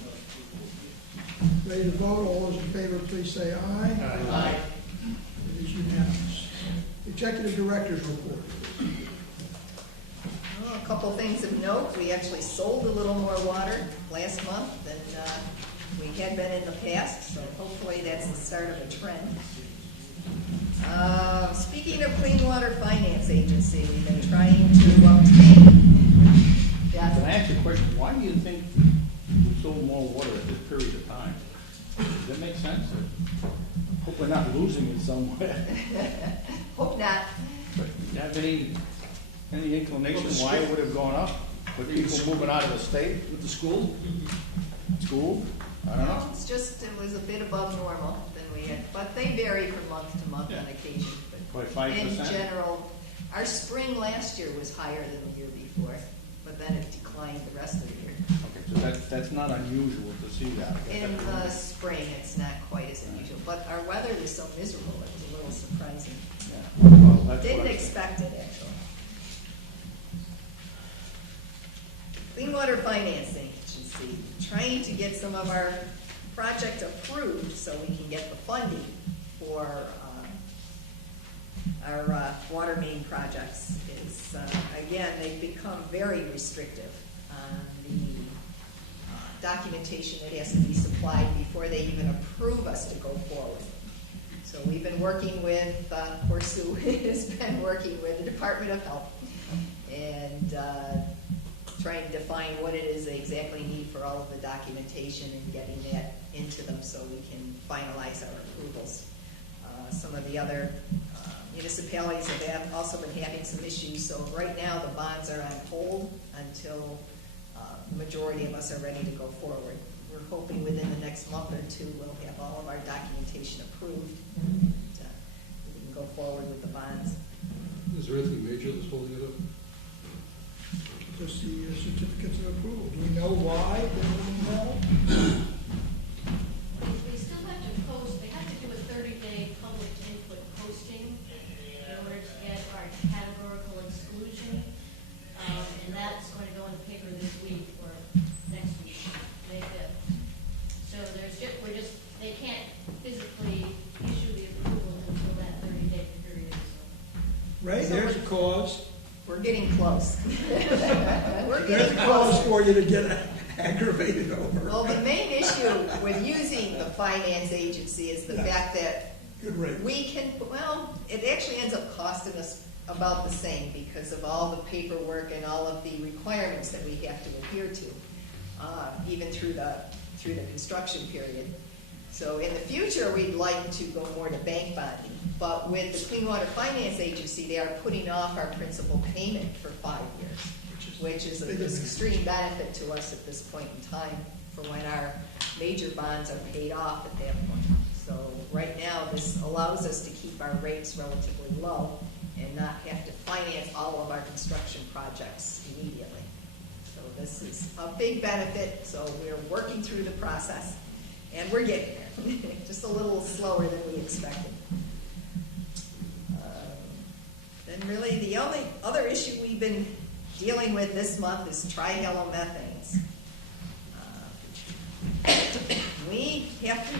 Ready to vote? All those in favor, please say aye. Aye. It is unanimous. Executive Director's Report. Well, a couple things of note. We actually sold a little more water last month than we had been in the past, so hopefully that's the start of a trend. Speaking of Clean Water Finance Agency, we've been trying to obtain. Can I ask you a question? Why do you think we sold more water at this period of time? Does that make sense? I hope we're not losing it somewhere. Hope not. But do you have any inclination why it would have gone up? With people moving out of the state? With the school? School? I don't know. No, it's just, it was a bit above normal than we had, but they vary from month to month on occasion. But By 5%? in general, our spring last year was higher than the year before, but then it declined the rest of the year. Okay, so that's not unusual to see that. In the spring, it's not quite as unusual, but our weather was so miserable, it was a little surprising. Yeah. Well, that's Didn't what I- expect it, actually. Clean Water Finance Agency, trying to get some of our project approved so we can get the funding for our water main projects is, again, they've become very restrictive on the documentation that has to be supplied before they even approve us to go forward. So we've been working with, poor Sue has been working with the Department of Health and trying to define what it is they exactly need for all of the documentation and getting that into them so we can finalize our approvals. Some of the other municipalities have also been having some issues, so right now the bonds are on hold until the majority of us are ready to go forward. We're hoping within the next month or two we'll have all of our documentation approved and we can go forward with the bonds. Is there anything major that's holding it up? Just the certificates of approval. Do we know why? No? We still have to post, they have to do a 30-day public input posting in order to get our categorical exclusion. And that's going to go in the paper this week or next week, May 5th. So they can't physically issue the approval until that 30-day period. Right, there's a cause. We're getting close. We're There's getting a cause close. for you to get aggravated over. Well, the main issue with using the finance agency is the fact that Good rate. we can, well, it actually ends up costing us about the same because of all the paperwork and all of the requirements that we have to adhere to, even through the construction period. So in the future, we'd like to go more to bank bonding, but with the Clean Water Finance Agency, they are putting off our principal payment for 5 years, which is an extreme benefit to us at this point in time for when our major bonds are paid off at that point. So right now, this allows us to keep our rates relatively low and not have to finance all of our construction projects immediately. So this is a big benefit, so we're working through the process, and we're getting there. Just a little slower than we expected. And really, the only other issue we've been dealing with this month is trihalomethanes. We have to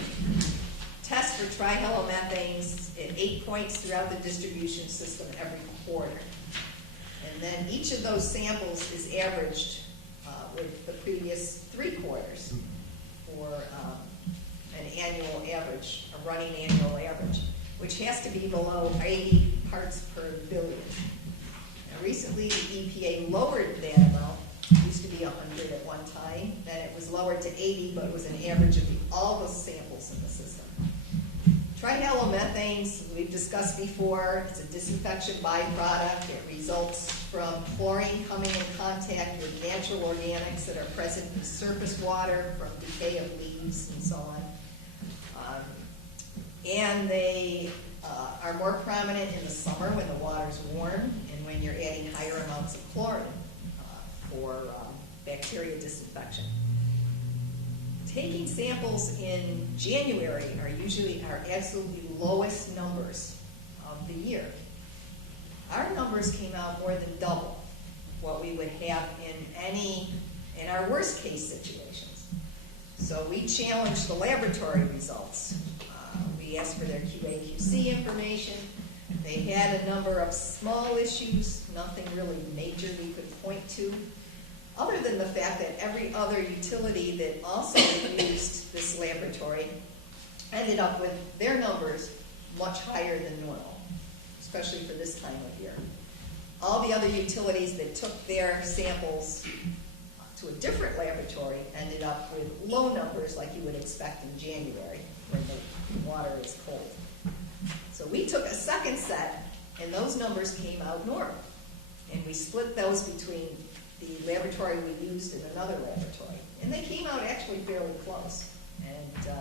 test for trihalomethanes at 8 points throughout the distribution system every quarter. And then each of those samples is averaged with the previous 3 quarters for an annual average, a running annual average, which has to be below 80 parts per billion. Now, recently, the EPA lowered that amount. It used to be 100 at one time. Then it was lowered to 80, but it was an average of all the samples in the system. Trihalomethanes, we've discussed before, it's a disinfection byproduct. It results from chlorine coming in contact with natural organics that are present in surface water from decay of leaves and so on. And they are more prominent in the summer when the water's warm and when you're adding higher amounts of chlorine for bacteria disinfection. Taking samples in January are usually our absolutely lowest numbers of the year. Our numbers came out more than double what we would have in our worst case situations. So we challenged the laboratory results. We asked for their QA/QC information. They had a number of small issues, nothing really major we could point to, other than the fact that every other utility that also used this laboratory ended up with their numbers much higher than normal, especially for this time of year. All the other utilities that took their samples to a different laboratory ended up with low numbers like you would expect in January when the water is cold. So we took a second set, and those numbers came out normal. And we split those between the laboratory we used and another laboratory. And they came out actually fairly close. And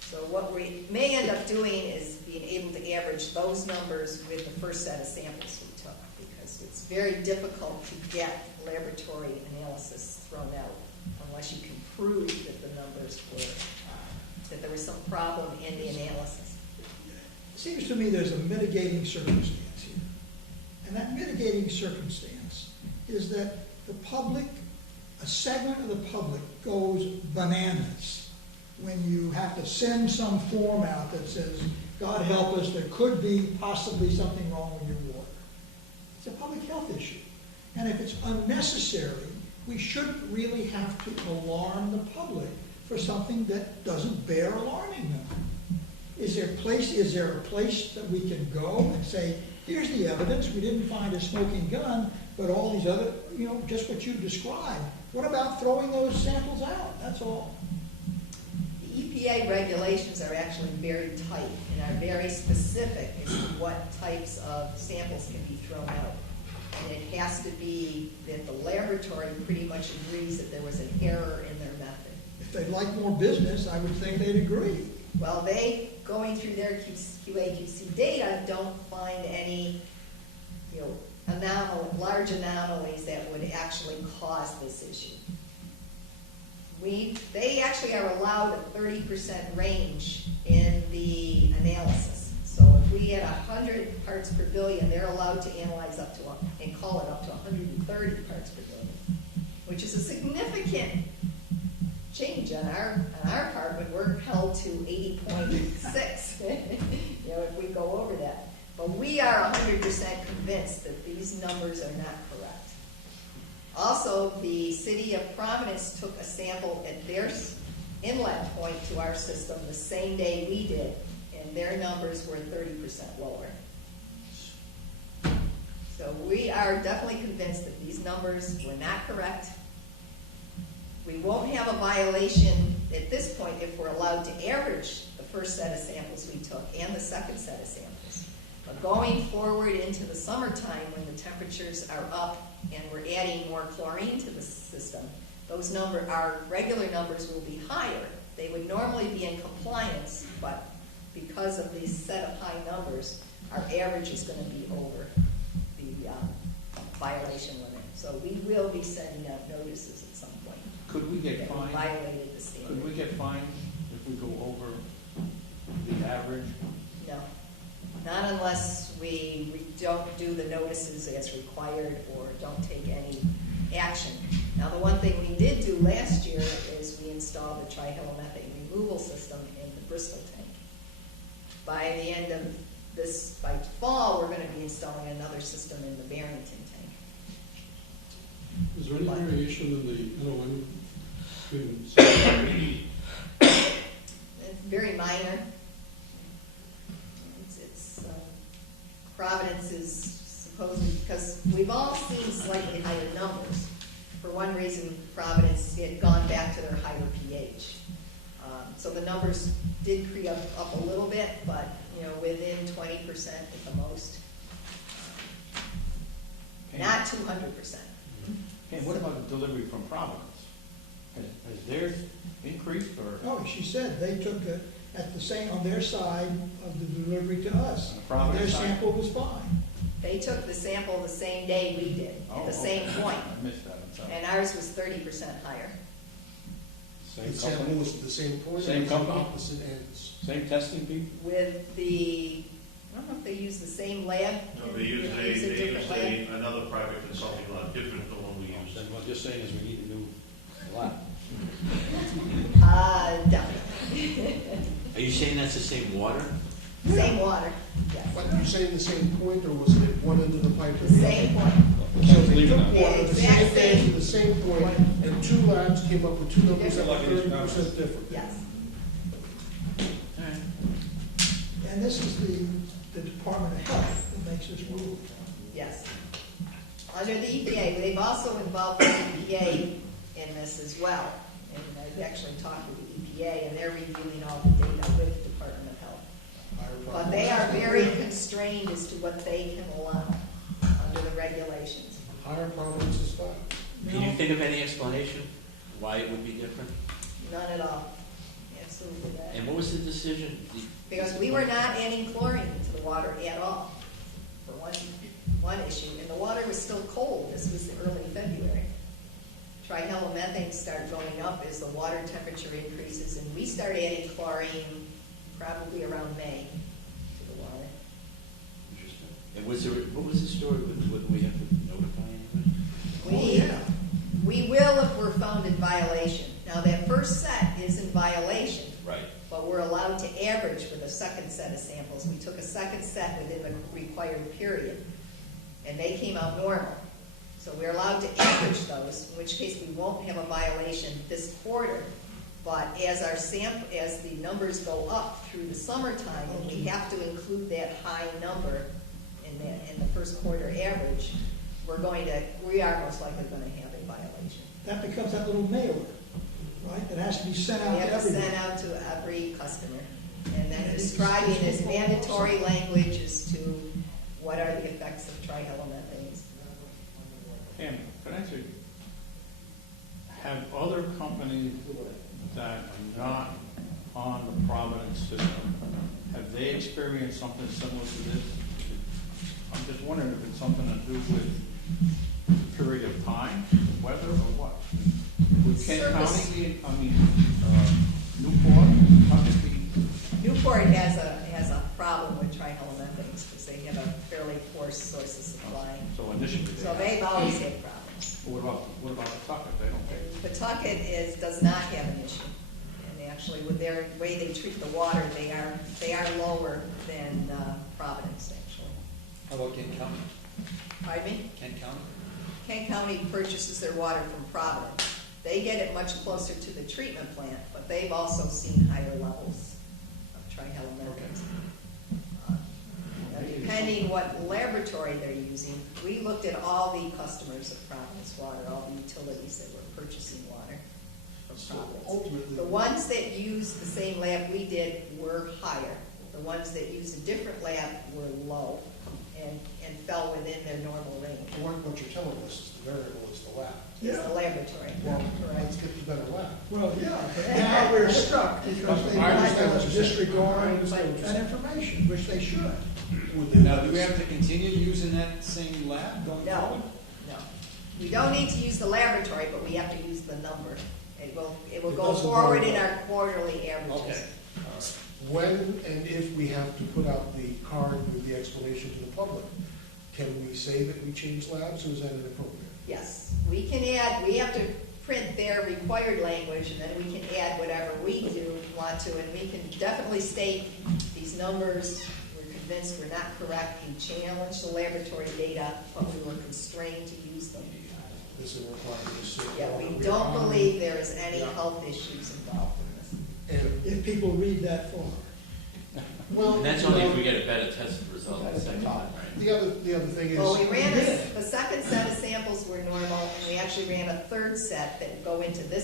so what we may end up doing is being able to average those numbers with the first set of samples we took, because it's very difficult to get laboratory analysis thrown out unless you can prove that the numbers were, that there was some problem in the analysis. It seems to me there's a mitigating circumstance here. And that mitigating circumstance is that the public, a segment of the public goes bananas when you have to send some form out that says, God help us, there could be possibly something wrong with your water. It's a public health issue. And if it's unnecessary, we shouldn't really have to alarm the public for something that doesn't bear alarming them. Is there a place that we can go and say, here's the evidence, we didn't find a smoking gun, but all these other, just what you described. What about throwing those samples out? That's all. The EPA regulations are actually very tight and are very specific as to what types of samples can be thrown out. And it has to be that the laboratory pretty much agrees that there was an error in their method. If they'd like more business, I would think they'd agree. Well, they, going through their QA/QC data, don't find any, large anomalies that would actually cause this issue. They actually are allowed a 30% range in the analysis. So if we had 100 parts per billion, they're allowed to analyze up to, and call it up to 130 parts per billion, which is a significant change on our part when we're held to 80.6, if we go over that. But we are 100% convinced that these numbers are not correct. Also, the city of Providence took a sample at their inlet point to our system the same day we did, and their numbers were 30% lower. So we are definitely convinced that these numbers were not correct. We won't have a violation at this point if we're allowed to average the first set of samples we took and the second set of samples. But going forward into the summertime when the temperatures are up and we're adding more chlorine to the system, our regular numbers will be higher. They would normally be in compliance, but because of these set of high numbers, our average is going to be over the violation limit. So we will be sending out notices at some point. Could we get that fined? Violated the standard. Could we get fined if we go over the average? No, not unless we don't do the notices as required or don't take any action. Now, the one thing we did do last year is we installed a trihalomethane removal system in the Bristol tank. By the end of by fall, we're going to be installing another system in the Barrington tank. Is there any variation in the LOM between? It's very minor. Providence is supposedly, because we've all seen slightly higher numbers. For one reason, Providence had gone back to their higher pH. So the numbers did creep up a little bit, but within 20% at the most. Not 200%. And what about the delivery from Providence? Has theirs increased or? Oh, she said they took it at the same, on their side of the delivery to us. Their sample was fine. They took the sample the same day we did, at the same point. I missed that, I'm sorry. And ours was 30% higher. The sample was at the same point? Same company? Opposite ends. Same testing people? With the, I don't know if they use the same lab. No, they use another private consulting lab, different than the one we use. And what you're saying is we need a new lab. Definitely. Are you saying that's the same water? Same water, yes. But you're saying the same point, or was it at one end of the pipe? The same point. So they took water Yeah, the same exact day to same. the same point, and two labs came up with two numbers that were 30% different. Yes. And And this is the Department of Health that makes this rule. Yes. Under the EPA, they've also involved the EPA in this as well. And I've actually talked with the EPA, and they're reviewing all the data with the Department of Health. But they are very constrained as to what they can allow under the regulations. Higher providence is fine. Can you think of any explanation why it would be different? None at all. Absolutely not. And what was the decision? Because we were not adding chlorine into the water at all, for one issue. And the water was still cold. This was early February. Trihalomethanes start going up as the water temperature increases, and we start adding chlorine probably around May to the water. Interesting. And what was the story with whether we have to notify anybody? We will if we're found in violation. Now, that first set is in violation. Right. But we're allowed to average with a second set of samples. We took a second set within the required period, and they came out normal. So we're allowed to average those, in which case we won't have a violation this quarter. But as as the numbers go up through the summertime, and we have to include that high number in the first quarter average, we are most likely going to have a violation. That becomes that little mailer, right, that has to be sent out to We have to everybody. send out to every customer, and then describing as mandatory language as to what are the effects of trihalomethanes. Pam, can I say, have other companies that are not on the Providence system, have they experienced something similar to this? I'm just wondering if it's something to do with period of time, weather, or what? Would Kent County be, Newport, Newport has a problem with trihalomethanes because they have a fairly poor source of supply. So initially they've always had problems. What about Pawtucket? They don't care. Pawtucket does not have an issue. And actually, with their way they treat the water, they are lower than Providence, actually. How about Kent County? Pardon me? Kent County? Kent County purchases their water from Providence. They get it much closer to the treatment plant, but they've also seen higher levels of trihalomethanes. Depending what laboratory they're using, we looked at all the customers of Providence Water, all the utilities that were purchasing water from Providence. Ultimately, The ones that used the same lab we did were higher. The ones that used a different lab were low and fell within their normal range. what you're telling us is the variable is the lab. It's the laboratory. Well, let's get the better lab. Well, yeah, but now we're stuck because they might disregard that information, which they should. Now, do we have to continue using that same lab going forward? No. We don't need to use the laboratory, but we have to use the number. It will go doesn't forward go in up. our quarterly averages. Okay. When and if we have to put out the card with the explanation to the public, can we say that we changed labs, or is that inappropriate? Yes, we have to print their required language, and then we can add whatever we want to, and we can definitely state these numbers, we're convinced we're not correct, we challenge the laboratory data, but we were constrained to use them. This is required. Yeah, we don't believe there is any health issues involved in this. And If people read that far. And that's only if we get a better test result the second time, right? the other thing is. Well, we ran the second set of samples were normal, and we actually ran a third set that would go into the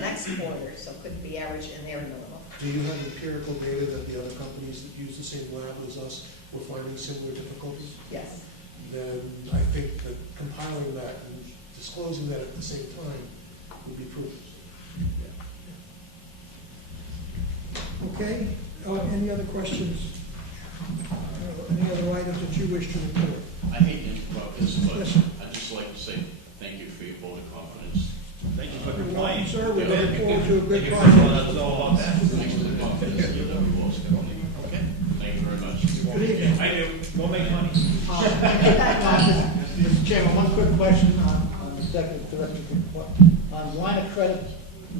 next quarter, so it couldn't be average, and they're normal. Do you have empirical data that the other companies that use the same lab as us were finding similar difficulties? Yes. Then I think that compiling that and disclosing that at the same time would be prudent. Okay, any other questions? Any other items that you wish to report? I hate to interrupt this, but Yes. I'd just like to say thank you for your vote of confidence. Thank you for You're welcome, complying. sir, we're looking forward to a good Thank you for project. telling us all about that. Thanks for the confidence that you have lost. Okay. Thank you very much. Good evening. I do, we'll make money. Mr. Chairman, one quick question on the second director's report. On line of credit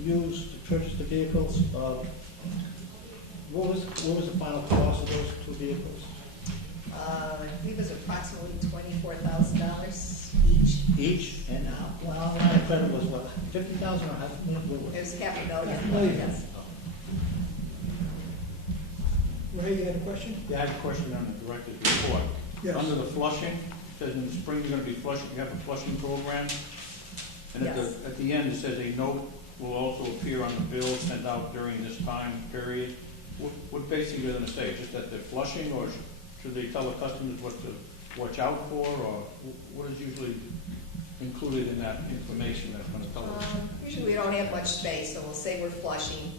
used to purchase the vehicles, what was the final cost of those two vehicles? I believe it was approximately $24,000 each. Each? And well, line of credit was what, 50,000 or half a million? What was It it? was $500,000. $500,000. Yes. Ray, you had a question? Yeah, I have a question on the director's report. Yes. Under the flushing, it says in the spring you're gonna be flushing, you have a flushing program. And Yes. at the end, it says a note will also appear on the bill sent out during this time period. What basically you're gonna say, just that they're flushing, or should they tell the customers what to watch out for, or what is usually included in that information that's gonna tell us? Usually we don't have much space, so we'll say we're flushing.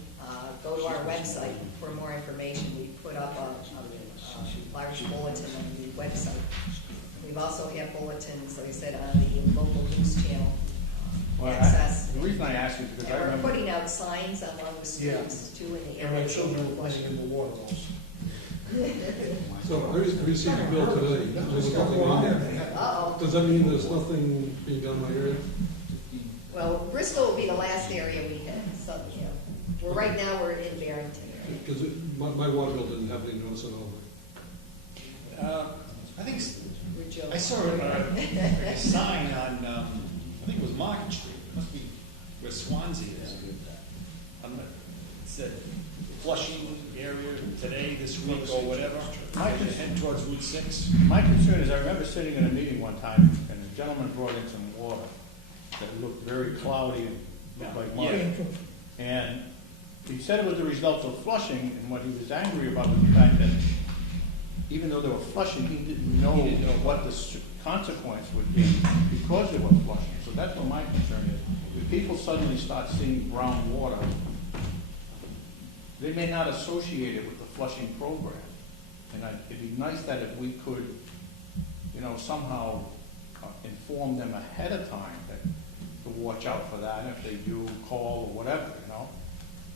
Go to our website for more information. We put up a large bulletin on the website. We've also had bulletins, like I said, on the local news channel. Well, Access. the reason I ask is because I And we're remember. putting out signs along the streets too in the And my area. children are playing in the water also. So I received a bill today. There's nothing in there. Uh-oh. Does that mean there's nothing being done in my area? Well, Bristol will be the last area we hit, so, you know. Right now, we're in Barrington. Because my water bill didn't have any notice at all. I think We're joking. I saw a sign on, I think it was Market Street, it must be where Swansea is. It said Flushing area today, this week, or whatever. As you head towards Route 6. My concern is, I remember sitting in a meeting one time, and the gentleman brought in some water that looked very cloudy and looked like mud. And he said it was the result of flushing, and what he was angry about was the fact that even though they were flushing, he didn't know what the consequence would be because they were flushing. So that's what my concern is. If people suddenly start seeing brown water, they may not associate it with the flushing program. And it'd be nice that if we could, somehow inform them ahead of time that to watch out for that, and if they do, call or whatever,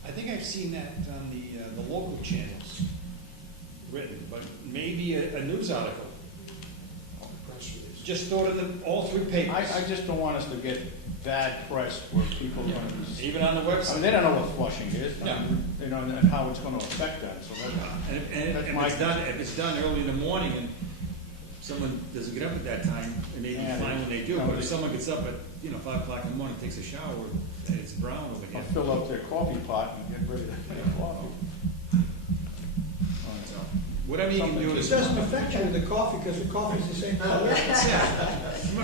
I think I've seen that on the local channels written, but maybe a news article. Just throw it in all three papers. I just don't want us to get bad press where people are going to... Even on the website. I mean, they don't know what flushing is, Yeah. And how it's going to affect that, so And that's if it's done early in the morning and someone doesn't get up at that time, it may be Yeah, fine when they do, no, but if someone gets up at, 5 o'clock in the morning, takes a shower, and it's brown over I'll here. fill up their coffee pot and get ready to make coffee. So, whatever you can do. It doesn't affect you, the coffee, because the coffee's the same color. In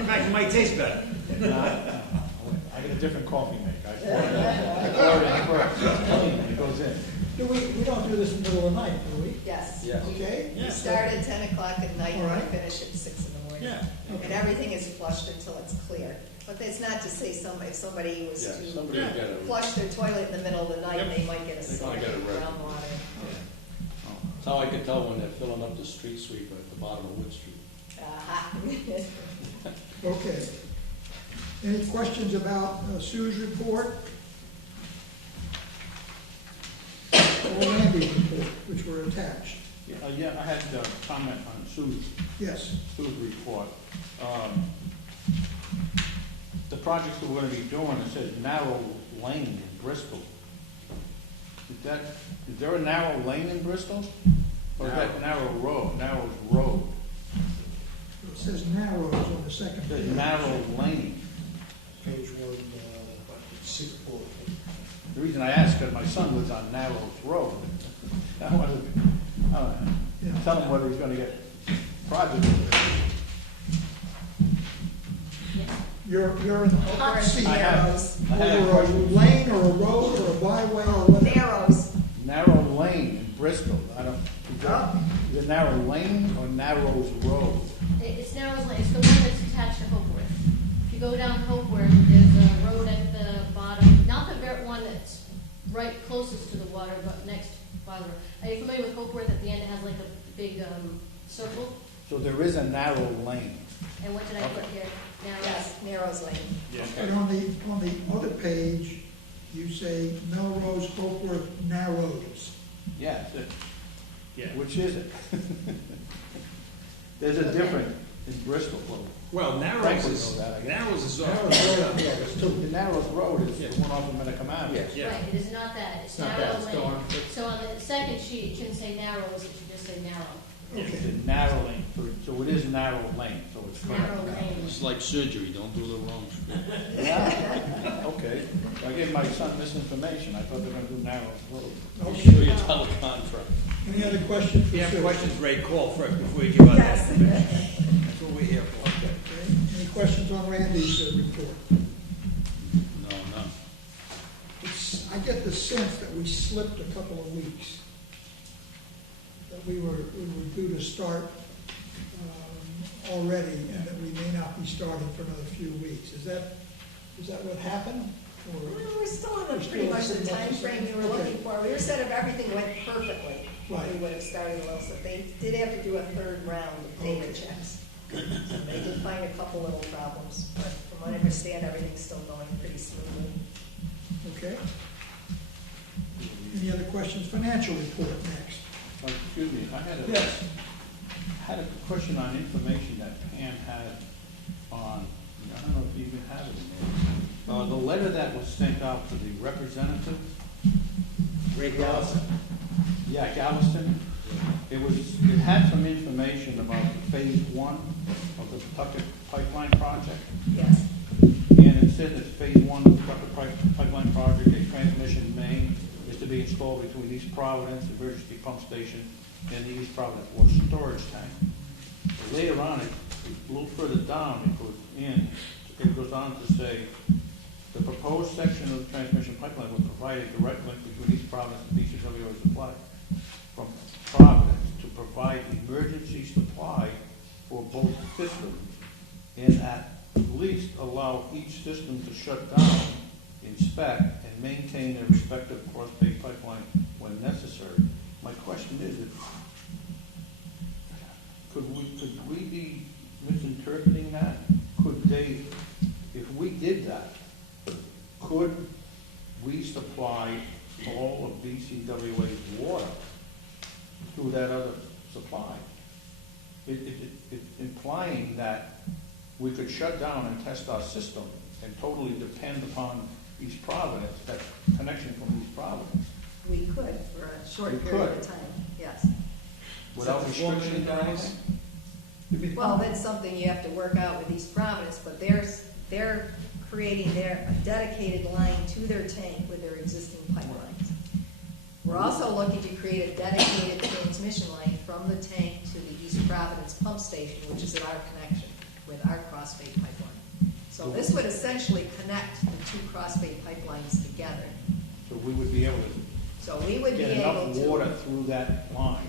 fact, it might taste better. I get a different coffee maker. I pour it in, it goes in. We don't do this in the middle of the night, do we? Yes. Yes. Okay? We start at 10 o'clock at night All and right. we finish at 6 in the morning. Yeah. And everything is flushed until it's clear. But that's not to say if somebody was Yeah, to somebody will get it. flush their toilet in the middle of the night, Yep. they might get a They soak might get it right. ground water. That's how I can tell when they're filling up the street sweeper at the bottom of Wood Street. Aha. Okay. Any questions about Sue's report? Or Andy's report, which were attached? Yeah, I had a comment on Sue's Yes. report. The projects that we're gonna be doing, it says narrow lane in Bristol. Is there a narrow lane in Bristol? Or is that narrow road? It says narrows on the second It says page. narrow lane. Page 1, 6 4. The reason I ask, because my son lives on Narrows Road. I wanted to tell him whether he's gonna get projects. You're in the hot seat. I had a Over a question. lane or a road or a byway or whatever. Narrows. Narrow lane in Bristol. Is it narrow lane or Narrows Road? It's Narrows Lane, it's the one that's attached to Hopeworth. If you go down Hopeworth, there's a road at the bottom, not the very one that's right closest to the water, but next farther. Are you familiar with Hopeworth? At the end, it has like a big circle. So there is a narrow lane. And what did I put here? Narrows. Yes, Narrows Lane. But on the other page, you say Melrose, Hopeworth, Narrows. Yeah. Yeah. Which is it? There's a difference in Bristol. Well, Frank Narrows would is, know that, I guess. Narrows is The Narrows Road is the one off of Medicum Avenue. Yeah. Right, it is not that, it's not Narrow that, it's Lane. still on- So on the second sheet, it shouldn't say Narrows, it should just say Narrow. It's a narrow lane, so it is narrow lane, so it's correct. Narrow lane. It's like surgery, don't do the wrong street. Yeah, okay. I gave my son misinformation. I thought they were gonna do narrow road. Make sure you tell the contract. Any other questions? If you have questions, Ray, call first before you give out that Yes. information. That's what we're here for. Okay. Any questions on Randy's report? No, no. I get the sense that we slipped a couple of weeks. That we were due to start already, and that we may not be starting for another few weeks. Is that what happened? Or- Well, we're still in We're the still pretty much the pretty much time the frame same. we were Okay. looking for. We were said if everything went perfectly, Right. we would have started a little, so they did have to do a third round of data checks. They did find a couple little problems, but from what I understand, everything's still going pretty smoothly. Okay. Any other questions? Financial report next. Excuse me, I Yes. had a question on information that Pam had on, I don't know if you even have it in there. The letter that was sent out to the representative. Ray Galveston. Yeah, Galveston. It had some information about phase one of the Pawtucket Pipeline project. Yes. And it said that phase one of the Pawtucket Pipeline project, a transmission main is to be installed between East Providence, the emergency pump station, and the East Providence water storage tank. Later on, a little further down, it goes on to say, the proposed section of the transmission pipeline will provide a direct link between East Providence and DCWA supply from Providence to provide emergency supply for both systems, and at least allow each system to shut down, inspect, and maintain their respective cross-bay pipeline when necessary. My question is, could we be misinterpreting that? Could they, if we did that, could we supply all of DCWA's water through that other supply? It's implying that we could shut down and test our system and totally depend upon East Providence, that connection from East Providence, We could for a short We period could. of time, yes. without restriction. Well, that's something you have to work out with East Providence, but they're creating a dedicated line to their tank with their existing pipelines. We're also looking to create a dedicated transmission line from the tank to the East Providence pump station, which is at our connection with our crossbay pipeline. So this would essentially connect the two crossbay pipelines together. So we would be able So we would to be get able enough to. water through that line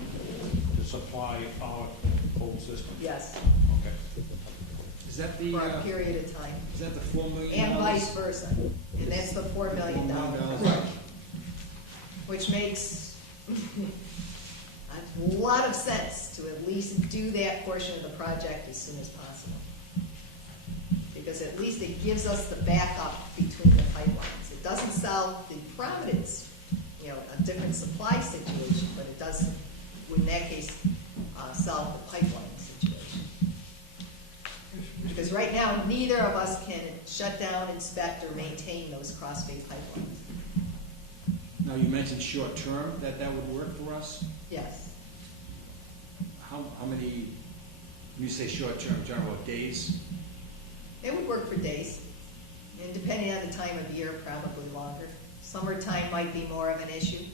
to supply our whole system. Yes, Okay. Is that the, for a period of time, is that the $4 million? and vice versa. And that's the $4 million. Right. Which makes a lot of sense to at least do that portion of the project as soon as possible. Because at least it gives us the backup between the pipelines. It doesn't solve the Providence, a different supply situation, but it does, in that case, solve the pipeline situation. Because right now, neither of us can shut down, inspect, or maintain those crossbay pipelines. Now, you mentioned short term, that would work for us? Yes. How many, when you say short term, you're talking about days? It would work for days, and depending on the time of year, probably longer. Summertime might be more of an issue,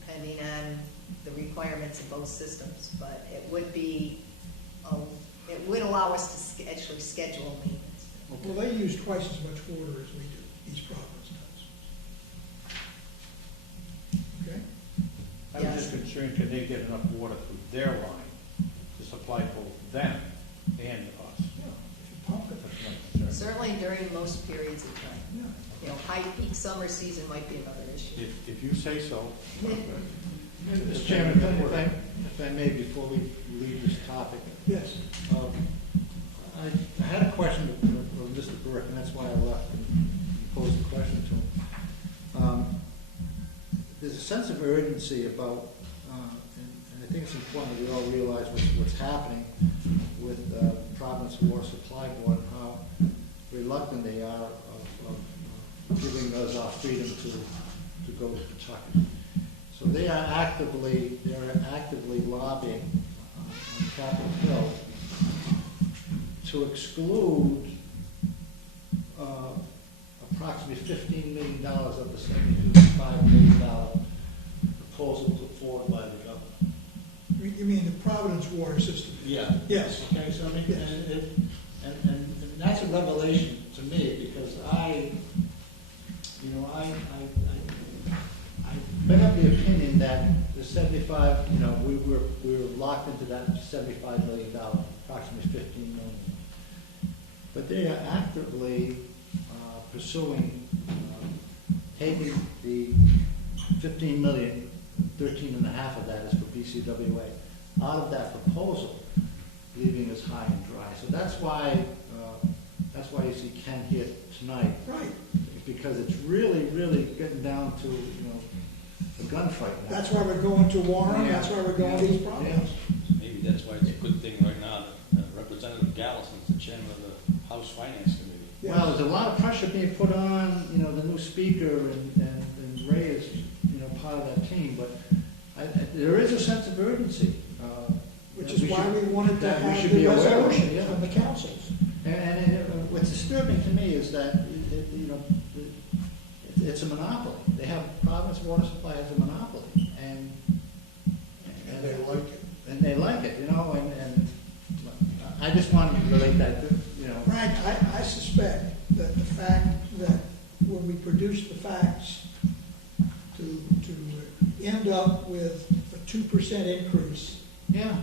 depending on the requirements of both systems, but it would allow us to actually schedule maintenance. Well, they use twice as much water as we do, East Providence does. Okay? I was just concerned, can they get enough water through their line to supply both them and us? Yeah, if you pump it. That's my concern. Certainly during most periods of time. Yeah. High peak summer season might be another issue. If you say so. Mr. Chairman, if I may, before we leave this topic. Yes. I had a question of Mr. Burke, and that's why I left and posed the question to him. There's a sense of urgency about, and I think it's important that we all realize what's happening with Providence Water Supply Board and how reluctant they are of giving us our freedom to go to Pawtucket. So they're actively lobbying Capitol Hill to exclude approximately $15 million of the $75 million proposal put forward by the governor. You mean the Providence water system? Yeah. Yes. Okay, so I mean, and that's a revelation to me, because I've been of the opinion that the 75, we were locked into that $75 million, approximately $15 million. But they are actively pursuing taking the 15 million, 13 and a half of that is for BCWA, out of that proposal, leaving us high and dry. So that's why you see Ken here tonight. Right. Because it's really, really getting down to, a gunfight now. That's why we're going to Warren, Yeah. that's why we're going to these problems. Maybe that's why it's a good thing right now that Representative Gallison's the chairman of the House Finance Committee. Yes. Well, there's a lot of pressure being put on, the new speaker, and Ray is, part of that team, but there is a sense of urgency. Which that is why we wanted to that we have should the be aware of, resolution yeah. from the councils. And what's disturbing to me is that, it's a monopoly. They have, Providence Water Supply has a monopoly, and And they like it. and they like it, and I just wanted to relate that to, Frank, I suspect that the fact that when we produce the facts to end up with a 2% increase, yeah.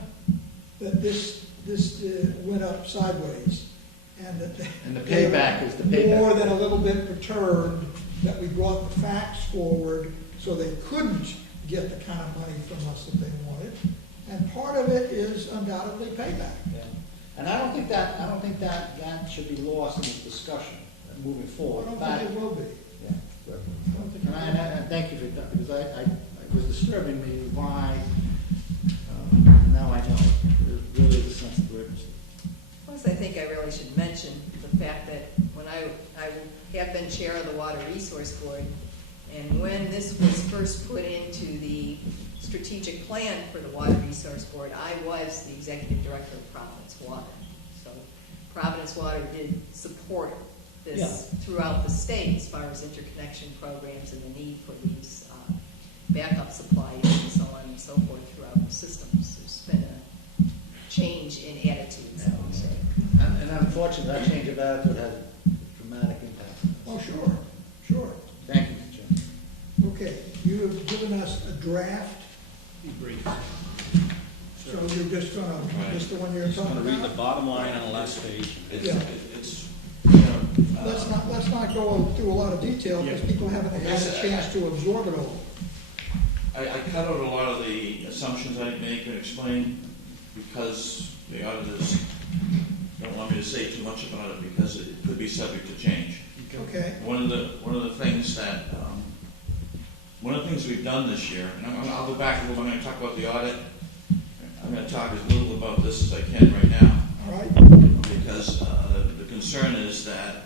that this went up sideways, and that And the payback is the payback. more than a little bit perturbed that we brought the facts forward so they couldn't get the kind of money from us that they wanted. And part of it is undoubtedly payback. Yeah. And I don't think that should be lost in this discussion moving I forward. don't In fact, think it will be. yeah. I don't think it will be. And thank you for that, because it was disturbing me why, now I know, there really is a sense of urgency. Plus, I think I really should mention the fact that when I have been chair of the Water Resource Board, and when this was first put into the strategic plan for the Water Resource Board, I was the executive director of Providence Water. So Providence Water did support this throughout the state as far as interconnection programs and the need for these backup supplies and so on and so forth throughout the systems. There's been a change in attitudes, I would say. And unfortunately, that change of attitude has a dramatic impact. Oh, sure. Thank you, Jim. Okay, you have given us a draft, Be brief. so you're just gonna, just the one you're Just talking gonna read the about? bottom line on the last page. Yeah. It's, Let's not go through a lot of detail, because people haven't had a chance to absorb it all. I cut out a lot of the assumptions I make and explain because the auditors don't want me to say too much about it because it could be subject to change. Okay, One of the things we've done this year, and I'll go back a little. I'm going to talk about the audit. I'm going to talk as little about this as I can right now, all right, because the concern is that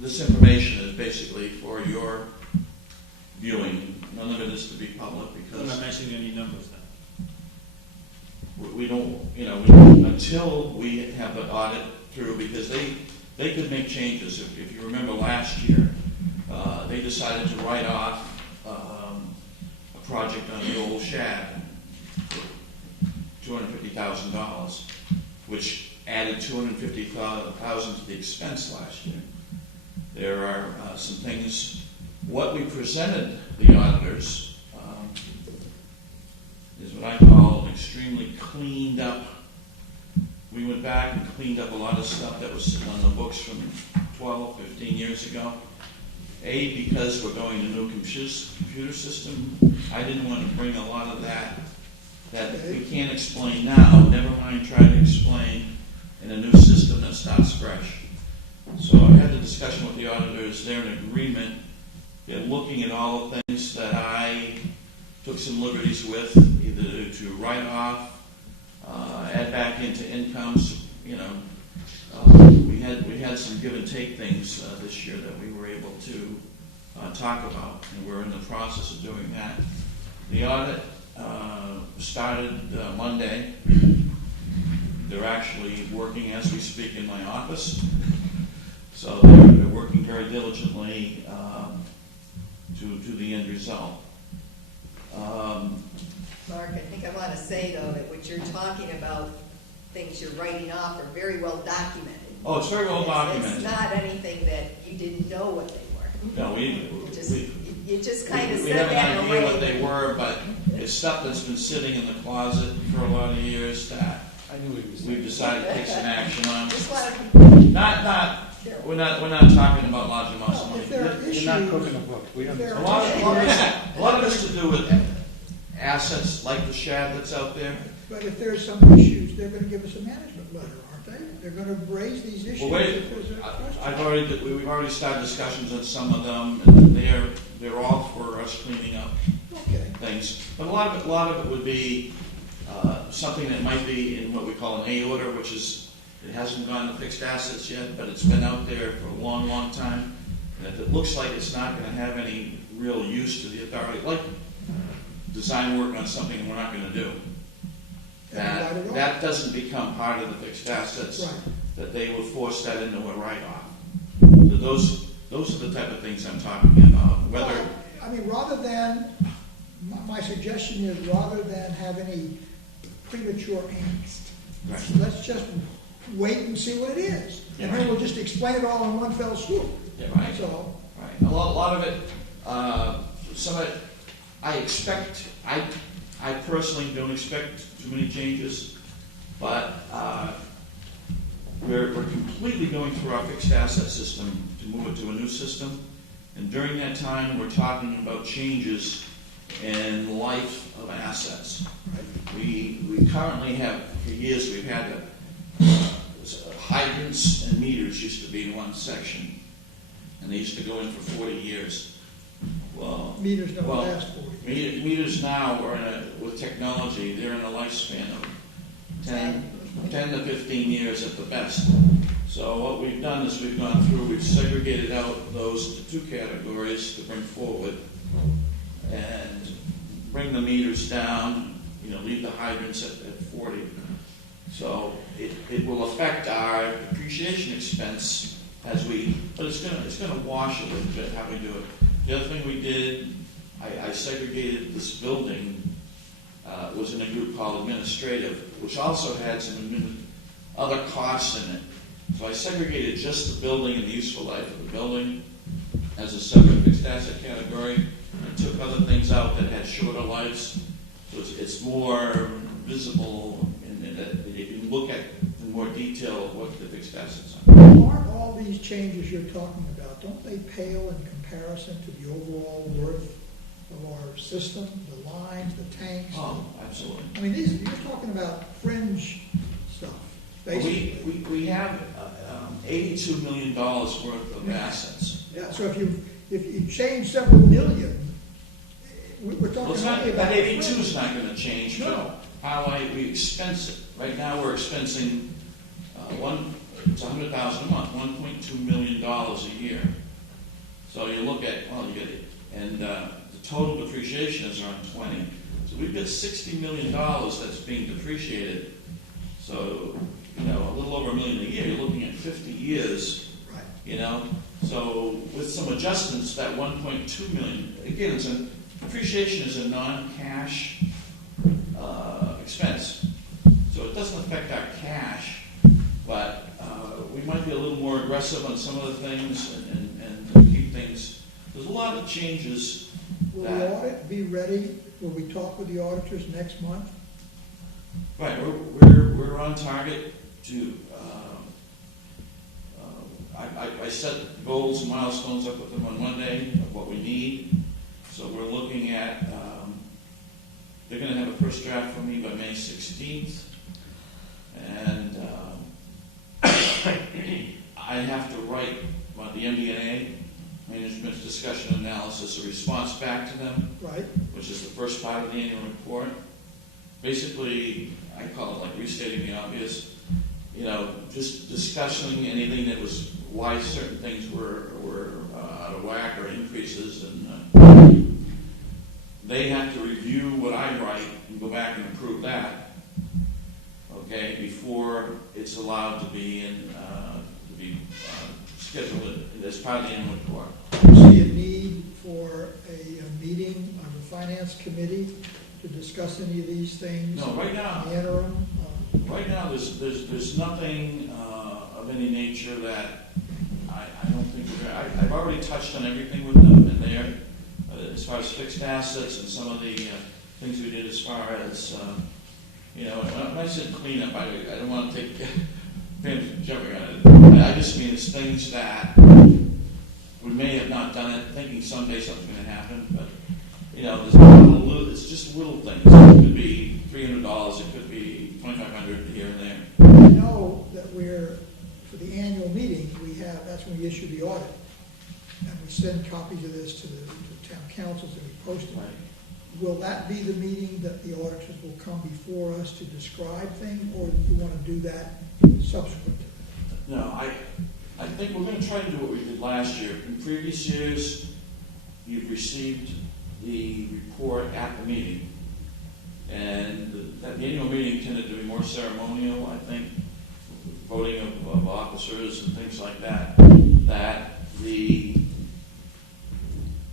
this information is basically for your viewing. None of it is to be public because I'm not mentioning any numbers then. we don't, until we have the audit through, because they could make changes. If you remember last year, they decided to write off a project on the old shad for $250,000, which added $250,000 to the expense last year. There are some things. What we presented the auditors is what I call an extremely cleaned up. We went back and cleaned up a lot of stuff that was sitting on the books from 12, 15 years ago. Because we're going to a new computer system, I didn't want to bring a lot of that we can't explain now, never mind try to explain in a new system that starts fresh. So I had the discussion with the auditors. They're in agreement. They're looking at all the things that I took some liberties with, either to write off, add back into incomes. We had some give and take things this year that we were able to talk about, and we're in the process of doing that. The audit started Monday. They're actually working as we speak in my office. So they're working very diligently to the end result. Mark, I think I want to say, though, that what you're talking about, things you're writing off, are very well documented. Oh, it's very well documented. It's not anything that you didn't know what they were. No, You just kind of we said have that an in a idea way. what they were, but it's stuff that's been sitting in the closet for a lot of years that I knew he was. we've decided to take some action on. Just want to, We're not talking about large amounts of money. If there are issues. You're not cooking a book. We if there understand. A lot of it's to do with assets like the shed that's out there. But if there's some issues, they're gonna give us a management letter, aren't they? They're gonna raise these issues. Well, wait, if there's a question. we've already started discussions on some of them, and they're all for us cleaning up Okay. things. But a lot of it would be something that might be in what we call an A order, which is, it hasn't gone to fixed assets yet, but it's been out there for a long, long time. And if it looks like it's not gonna have any real use to the authority, like design work on something we're not gonna do, that doesn't become part of the fixed assets, Right. that they will force that into a write-off. Those are the type of things I'm talking about, whether, I mean, rather than, my suggestion is, rather than have any premature angst, right. let's just wait and see what it is. And then we'll just explain it all in one fell swoop. Yeah, right. That's all. Right. A lot of it, some of it, I personally don't expect too many changes, but we're completely going through our fixed asset system to move it to a new system. And during that time, we're talking about changes in life of assets. We currently have, for years, we've had hydrants and meters used to be in one section, and they used to go in for 40 years. Well, Meters don't last 40. meters now are with technology, they're in a lifespan of 10 to 15 years at the best. So what we've done is we've gone through, we've segregated out those to two categories to bring forward and bring the meters down, leave the hydrants at 40. So it will affect our depreciation expense but it's gonna wash a little bit how we do it. The other thing we did, I segregated this building, was in a group called administrative, which also had some other costs in it. So I segregated just the building and the useful life of the building as a separate fixed asset category, and took other things out that had shorter lives. So it's more visible, and you can look at in more detail what the fixed assets are. Aren't all these changes you're talking about, don't they pale in comparison to the overall worth of our system, the lines, the tanks? Oh, absolutely. I mean, you're talking about fringe stuff, basically. We have $82 million worth of assets. Yeah, so if you change several million, we're talking only about. That 82 is not going to change, No. but we expense it. Right now, we're expensing it's $100,000 a month, $1.2 million a year. So you look at, you get it, and the total depreciation is around 20. So we've got $60 million that's being depreciated. So, a little over $1 million a year, you're looking at 50 years. Right. So with some adjustments, that 1.2 million, again, depreciation is a non-cash expense. So it doesn't affect our cash, but we might be a little more aggressive on some of the things and keep things. There's a lot of changes. Will the audit be ready? Will we talk with the auditors next month? Right, we're on target to. I set goals and milestones up with them on Monday of what we need. So we're looking at. They're going to have a first draft for me by May 16th, and I have to write the MD&A, Management Discussion Analysis, a response back to them, Right. which is the first part of the annual report. Basically, I call it like restating the obvious. Just discussing anything that was why certain things were out of whack or increases, and they they have to review what I write and go back and approve that, okay, before it's allowed to be scheduled as part of the annual report. Do you see a need for a meeting of the finance committee to discuss any of these things? No, right now, In the interim? right now, there's nothing of any nature that I don't think I've already touched on everything with them, and they're, as far as fixed assets and some of the things we did as far as, when I said cleanup, I don't want to take Pam's jumping on it. I just mean it's things that we may have not done it, thinking someday something's going to happen, but, it's just little things. It could be $300, it could be $2,500 here and there. I know that for the annual meeting, that's when we issue the audit. And we send copies of this to the town councils and we post them. Right. Will that be the meeting that the auditors will come before us to describe things, or do you want to do that subsequent? No, I think we're going to try to do what we did last year. In previous years, you've received the report at the meeting. And the annual meeting tended to be more ceremonial, I think, voting of officers and things like that,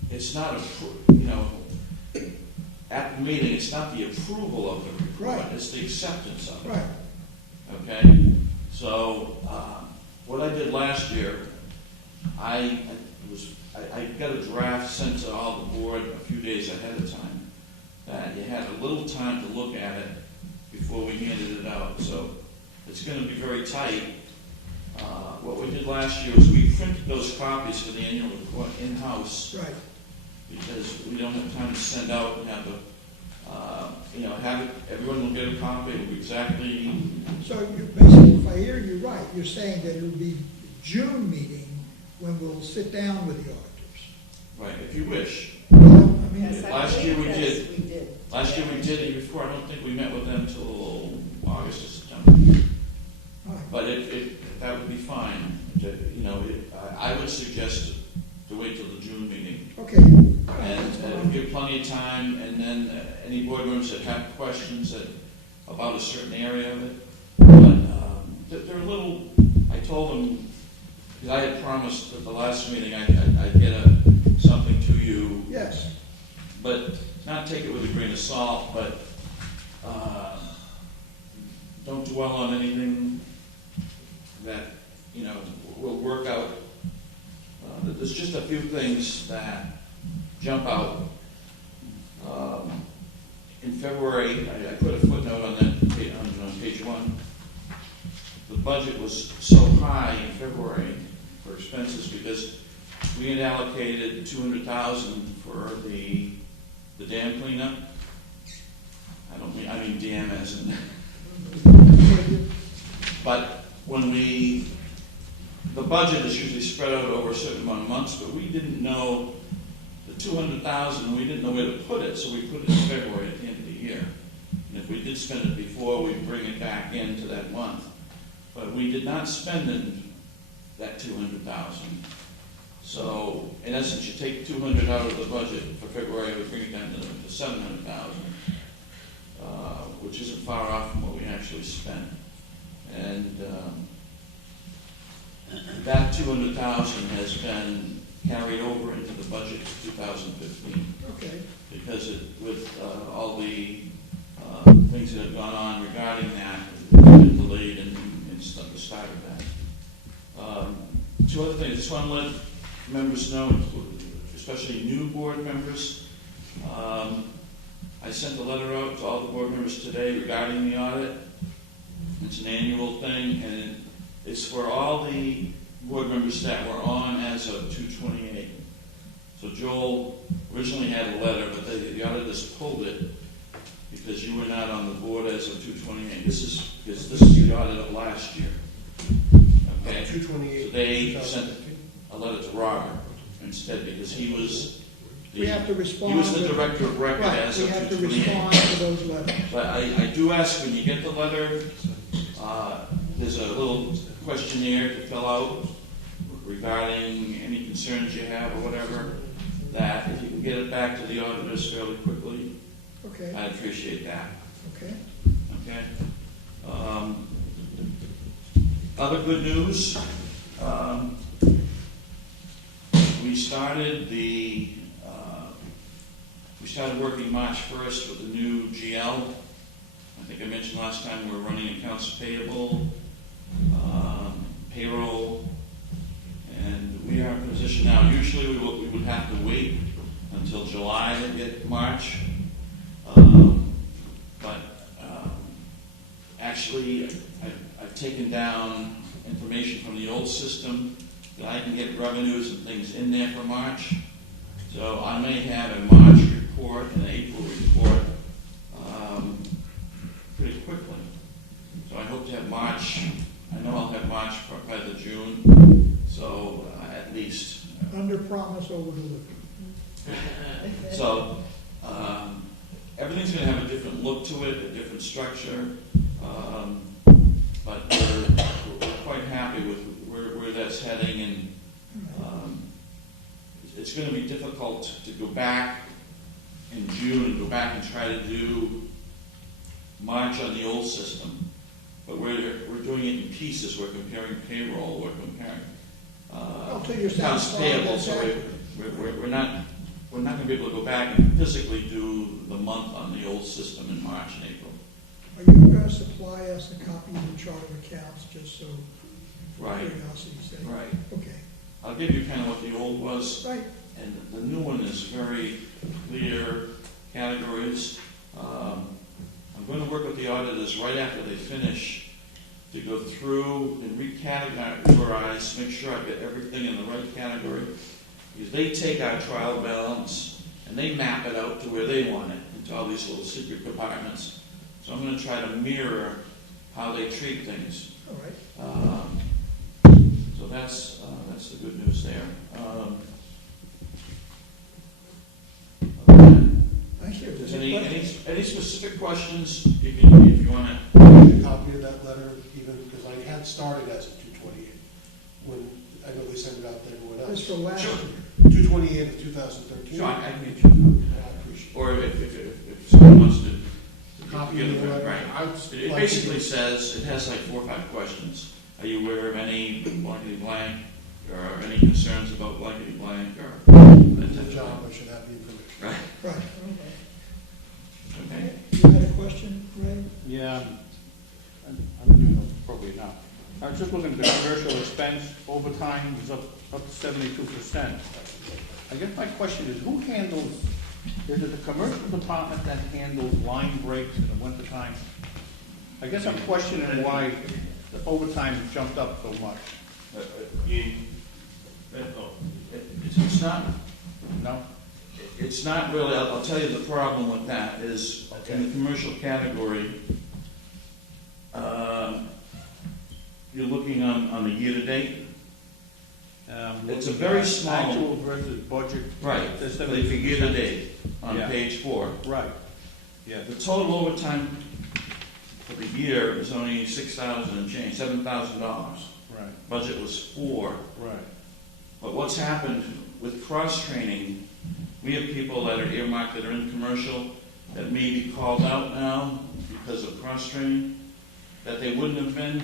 it's not at the meeting, it's not the approval of the report, Right. It's the acceptance of it. Right. Okay? So, what I did last year, I got a draft sent to all the board a few days ahead of time, that you had a little time to look at it before we handed it out. So, it's going to be very tight. What we did last year was we printed those copies for the annual report in-house. Right. Because we don't have time to send out and have everyone will get a copy of exactly. So basically, if I hear you right, you're saying that it will be June meeting when we'll sit down with the auditors. Right, if you wish. Well, I mean, Yes, I Last year we believe did. we did. Last year we did, and before, I don't think we met with them until August or September. all right. But that would be fine. I would suggest to wait till the June meeting. Okay. And give plenty of time, and then any board members that have questions about a certain area of it. But they're a little, I told them, because I had promised at the last meeting I'd get something to you. Yes. But not take it with a grain of salt, but don't dwell on anything that, will work out. There's just a few things that jump out. In February, I put a footnote on that on page 1. The budget was so high in February for expenses because we had allocated $200,000 for the dam cleanup. I mean dam as in. But the budget is usually spread out over a certain amount of months, but we didn't know the $200,000, we didn't know where to put it, so we put it in February at the end of the year. And if we did spend it before, we'd bring it back into that month. But we did not spend that $200,000. So, in essence, you take $200,000 out of the budget for February, we bring it down to $700,000, which isn't far off from what we actually spent. And that $200,000 has been carried over into the budget for 2015. Okay. Because with all the things that have gone on regarding that, it's been delayed and the start of that. Two other things. I just want to let members know, especially new board members. I sent a letter out to all the board members today regarding the audit. It's an annual thing, and it's for all the board members that were on as of 2/28. So Joel originally had a letter, but the auditors pulled it because you were not on the board as of 2/28. This is the audit of last year. Okay? 2/28. So they sent a letter to Robert instead because he was We have to respond. He was the director of record Right, as we of have to 2/28. respond to those letters. But I do ask when you get the letter, there's a little questionnaire to fill out regarding any concerns you have or whatever, that if you can get it back to the auditors fairly quickly, Okay, I'd appreciate that. okay. Okay. Other good news. We started working March 1st with the new GL. I think I mentioned last time we're running accounts payable, payroll, and we are in a position now. Usually we would have to wait until July to get March. But actually, I've taken down information from the old system that I can get revenues and things in there for March. So I may have a March report and an April report pretty quickly. So I hope to have March. I know I'll have March by the June. So at least. Under promise, over deliver. So everything's going to have a different look to it, a different structure, but we're quite happy with where that's heading, and it's going to be difficult to go back in June and go back and try to do March on the old system, but we're doing it in pieces. We're comparing payroll, we're comparing accounts payable, so we're not going to be able to go back and physically do the month on the old system in March and April. Are you going to supply us a copy of the chart of accounts, just so, for Right. curiosity's sake? Right. Okay. I'll give you kind of what the old was. Right. And the new one is very clear categories. I'm going to work with the auditors right after they finish to go through and recategorize, make sure I get everything in the right category. Because they take our trial balance and they map it out to where they want it, into all these little secret compartments. So I'm going to try to mirror how they treat things. All right. So that's the good news there. Thank you. If there's any specific questions, if you want to. A copy of that letter, even, because I had started as of 2/28, when I know they sent it out to everyone else. That's for last Sure. year. 2/28 of 2013. Sure, I can get you. I appreciate it. Or if someone wants to Copy get of it, the letter. right. It like basically to- says, it has like 4 or 5 questions. Are you aware of any blankety blank, or any concerns about blankety blank, or that type of Good job, thing? I should have the information. Right, Right. okay. You had a question, Ray? Yeah, I don't even know, probably not. I was just looking at the commercial expense, overtime was up to 72%. I guess my question is, who handles, is it the commercial department that handles line breaks in the wintertime? I guess I'm questioning why the overtime jumped up so much. It's not, No? it's not really, I'll tell you the problem with that is, in the commercial category, you're looking on the year-to-date. It's a very small. Actual versus budget. Right, There's for year-to-date, on Yeah. page 4. Right, yeah. The total overtime for the year is only $6,000 and change, $7,000. Right, Budget was 4. right. But what's happened with cross-training, we have people that are earmarked that are in commercial that may be called out now because of cross-training, that they wouldn't have been,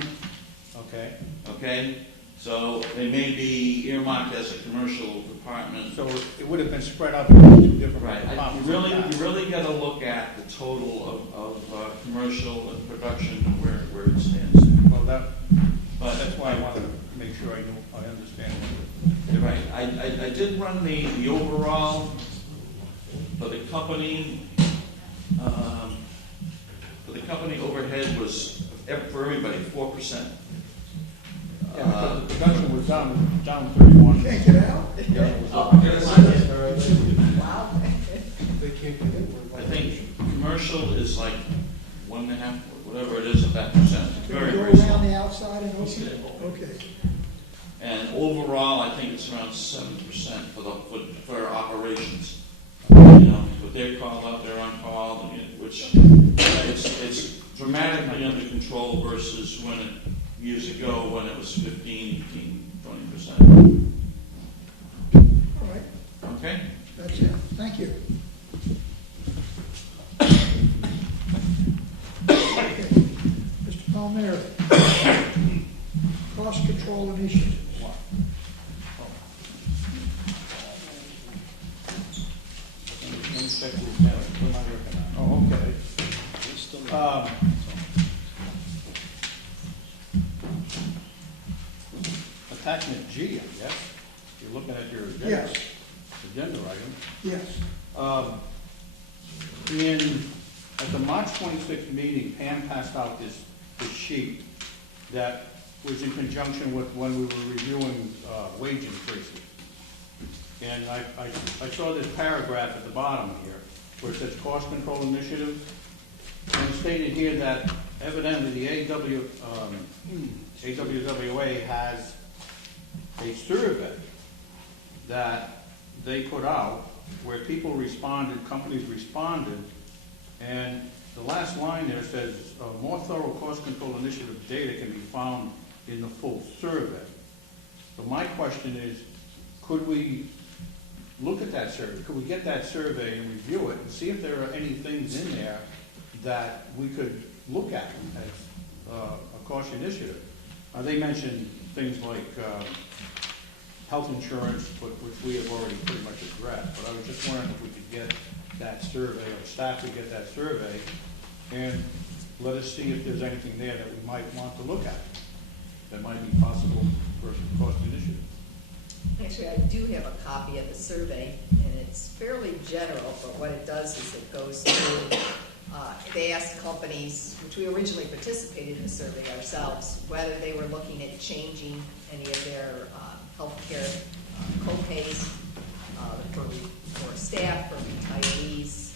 Okay. okay? So they may be earmarked as a commercial department. So it would have been spread out into 2 different Right, departments. you really got to look at the total of commercial and production and where it stands. Well, But that's why I wanted to make sure I understand. Right, I did run the overall for the company. For the company overhead was for everybody 4%. Yeah, because the production was down 31. Can't get out? Wow. They can't get in. I think commercial is like 1.5, whatever it is of that percent. It's Can very, you go very small. around the outside and open it? Okay. And overall, I think it's around 7% for operations. You know, but they're called out, they're on call, which it's dramatically under control versus years ago when it was 15, 18, 20%. All right. Okay? That's it. thank you. Okay. Mr. Palmieri, cost control initiative. Oh, okay. Attachment G, I guess. You're looking at your agenda. Yes. Agenda item. Yes. At the March 26th meeting, Pam passed out this sheet that was in conjunction with when we were reviewing wage increases. And I saw this paragraph at the bottom here where it says cost control initiative. And it stated here that evidently the AWWA has a survey that they put out where people responded, companies responded, and the last line there says, more thorough cost control initiative data can be found in the full survey. So my question is, could we look at that survey? Could we get that survey and review it and see if there are any things in there that we could look at as a cost initiative? They mentioned things like health insurance, which we have already pretty much addressed, but I was just wondering if we could get that survey, or staff could get that survey, and let us see if there's anything there that we might want to look at that might be possible for a cost initiative. Actually, I do have a copy of the survey, and it's fairly general, but what it does is it goes through, they asked companies, which we originally participated in the survey ourselves, whether they were looking at changing any of their healthcare co-pays for staff, for retirees,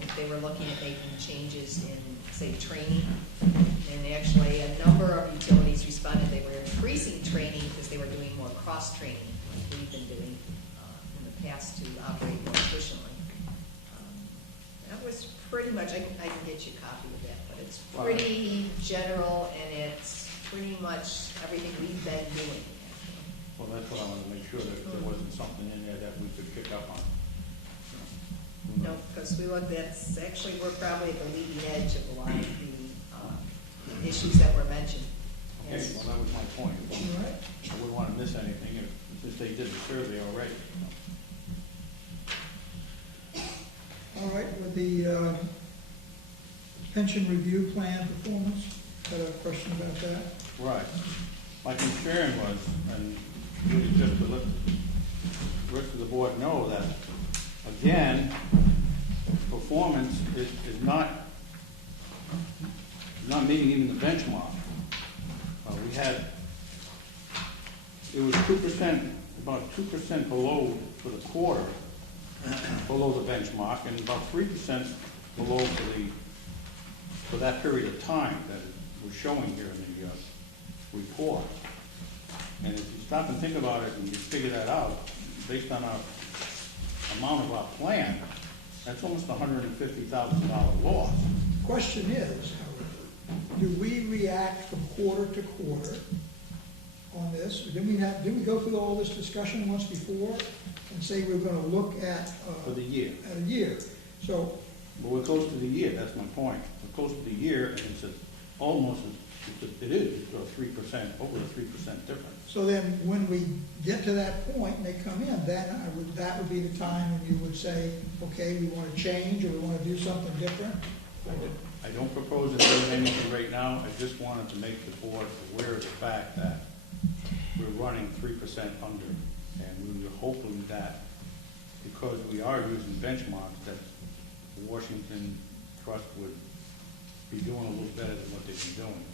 if they were looking at making changes in, say, training. And actually, a number of utilities responded they were increasing training because they were doing more cross-training, like we've been doing in the past to operate more efficiently. That was pretty much, I can get you a copy of that, but it's pretty general, and it's pretty much everything we've been doing. Well, that's what I wanted to make sure that there wasn't something in there that we could pick up on. No, because we looked, that's actually, we're probably at the leading edge of a lot of the issues that were mentioned. Okay, Yes. well, that was my point. All right. I wouldn't want to miss anything since they did the survey already. All right, with the pension review plan performance, got a question about that? Right. My concern was, and really just to let the rest of the board know that, again, performance is not meeting even the benchmark. It was 2%, about 2% below for the quarter, below the benchmark, and about 3% below for that period of time that it was showing here in the report. And if you stop and think about it and you figure that out, based on our amount of our plan, that's almost $150,000 loss. Question is, however, do we react from quarter to quarter on this? Didn't we go through all this discussion once before and say we're going to look at For the year. At a year? So, But we're close to the year, that's my point. We're close to the year, and it's almost, it is a 3%, over a 3% difference. so then when we get to that point and they come in, then that would be the time when you would say, okay, we want to change or we want to do something different? I don't propose to do anything right now. I just wanted to make the board aware of the fact that we're running 3% under. And we were hoping that because we are using benchmarks, that the Washington Trust would be doing a little better than what they've been doing.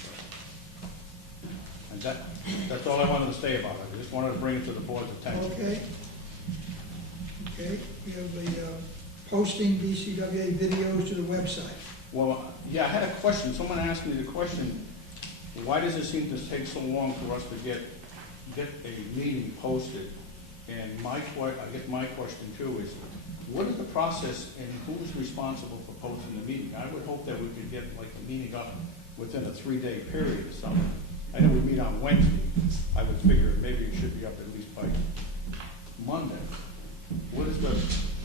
And that's all I wanted to say about it. I just wanted to bring it to the board's attention. Okay. Okay, we have the posting BCWA videos to the website. Well, yeah, I had a question. Someone asked me the question, why does it seem to take so long for us to get a meeting posted? And I guess my question too is, what is the process and who's responsible for posting the meeting? I would hope that we could get like the meeting up within a 3-day period or something. I know we meet on Wednesday. I would figure maybe it should be up at least by Monday. What is the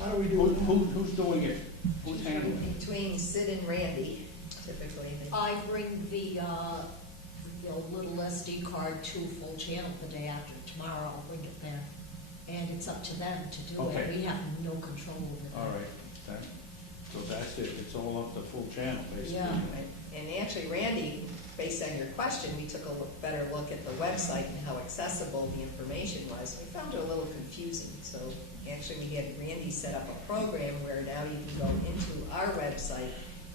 How do we do it? Who's doing it? Who's handling it? Between Sid and Randy, typically. I bring the little SD card to Full Channel the day after. Tomorrow I'll bring it there. And it's up to them to do it. Okay. We have no control over it. All right, so that's it, it's all up to Full Channel, basically. Yeah. Right. And actually, Randy, based on your question, we took a better look at the website and how accessible the information was. We found it a little confusing, so actually we had Randy set up a program where now you can go into our website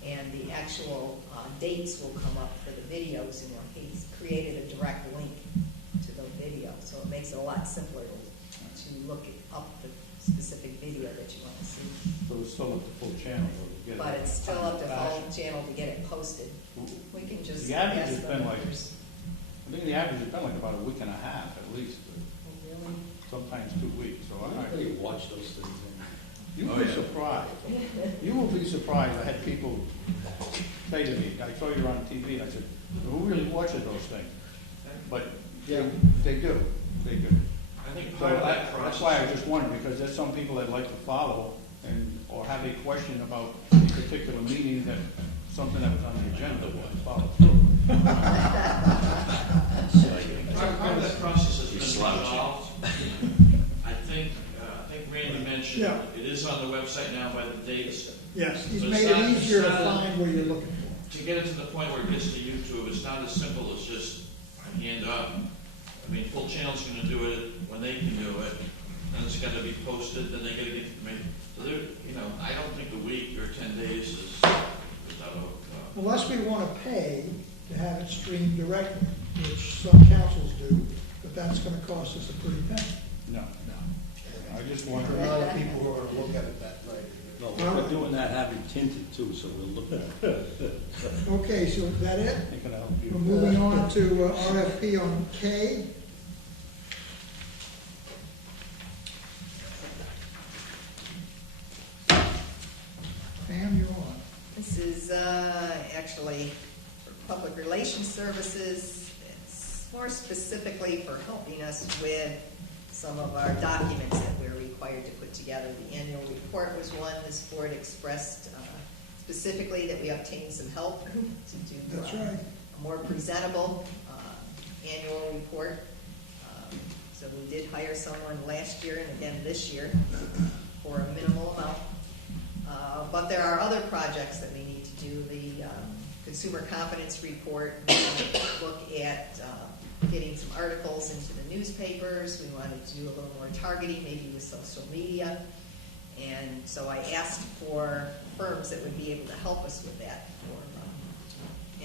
and the actual dates will come up for the videos, and he's created a direct link to the video, so it makes it a lot simpler to look up the specific video that you want to see. So it's still up to Full Channel, though, to get it. But it's still up to Fashion. Full Channel to get it posted. We can just The average ask has the been like, members. I think the average has been like about a week and a half at least, Oh, really? sometimes 2 weeks, so I'm not. You watch those things. You'll Oh, be yeah. surprised. You will be surprised. I had people say to me, I saw you on TV, and I said, who really watches those things? But they do. I think So part of that that's why I process, just wondered, because there's some people that like to follow or have a question about a particular meeting that, something that was on the agenda, will follow through. part of that process has been resolved. I think Randy mentioned, Yeah. it is on the website now by the dates. Yes, he's So it's made not- it easier to it's not- find where you're looking for. To get it to the point where it gets to YouTube, it's not as simple as just hand up. I mean, Full Channel's gonna do it when they can do it, and it's gotta be posted, then they gotta get information. So there, I don't think a week or 10 days is out of, Unless we want to pay to have it streamed directly, which some councils do, but that's going to cost us a pretty penny. No. I just There wondered. are a lot of people who are going to look at it that night. No, we're doing that, having tinted too, so we'll look at it. Okay, so is that it? Ain't gonna help you. We're moving on to RFP on K. Pam, you're on. This is actually for public relations services. It's more specifically for helping us with some of our documents that we're required to put together. The annual report was one. This board expressed specifically that we obtained some help to do That's right. a more presentable annual report. So we did hire someone last year and again this year for a minimal amount. But there are other projects that we need to do. The consumer confidence report, we want to look at getting some articles into the newspapers. We wanted to do a little more targeting, maybe with social media. And so I asked for firms that would be able to help us with that.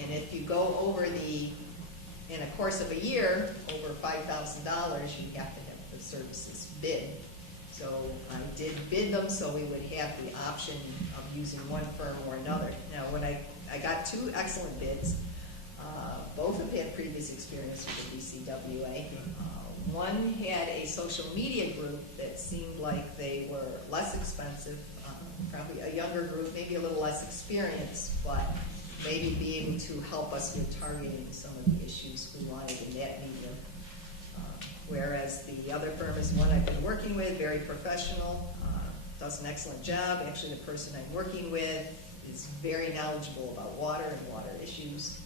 And if you go over in a course of a year, over $5,000, you have to have the services bid. So I did bid them, so we would have the option of using one firm or another. Now, when I got 2 excellent bids, both have had previous experience with the BCWA. One had a social media group that seemed like they were less expensive, probably a younger group, maybe a little less experienced, but maybe be able to help us with targeting some of the issues we wanted in that medium. Whereas the other firm is one I've been working with, very professional, does an excellent job. Actually, the person I'm working with is very knowledgeable about water and water issues.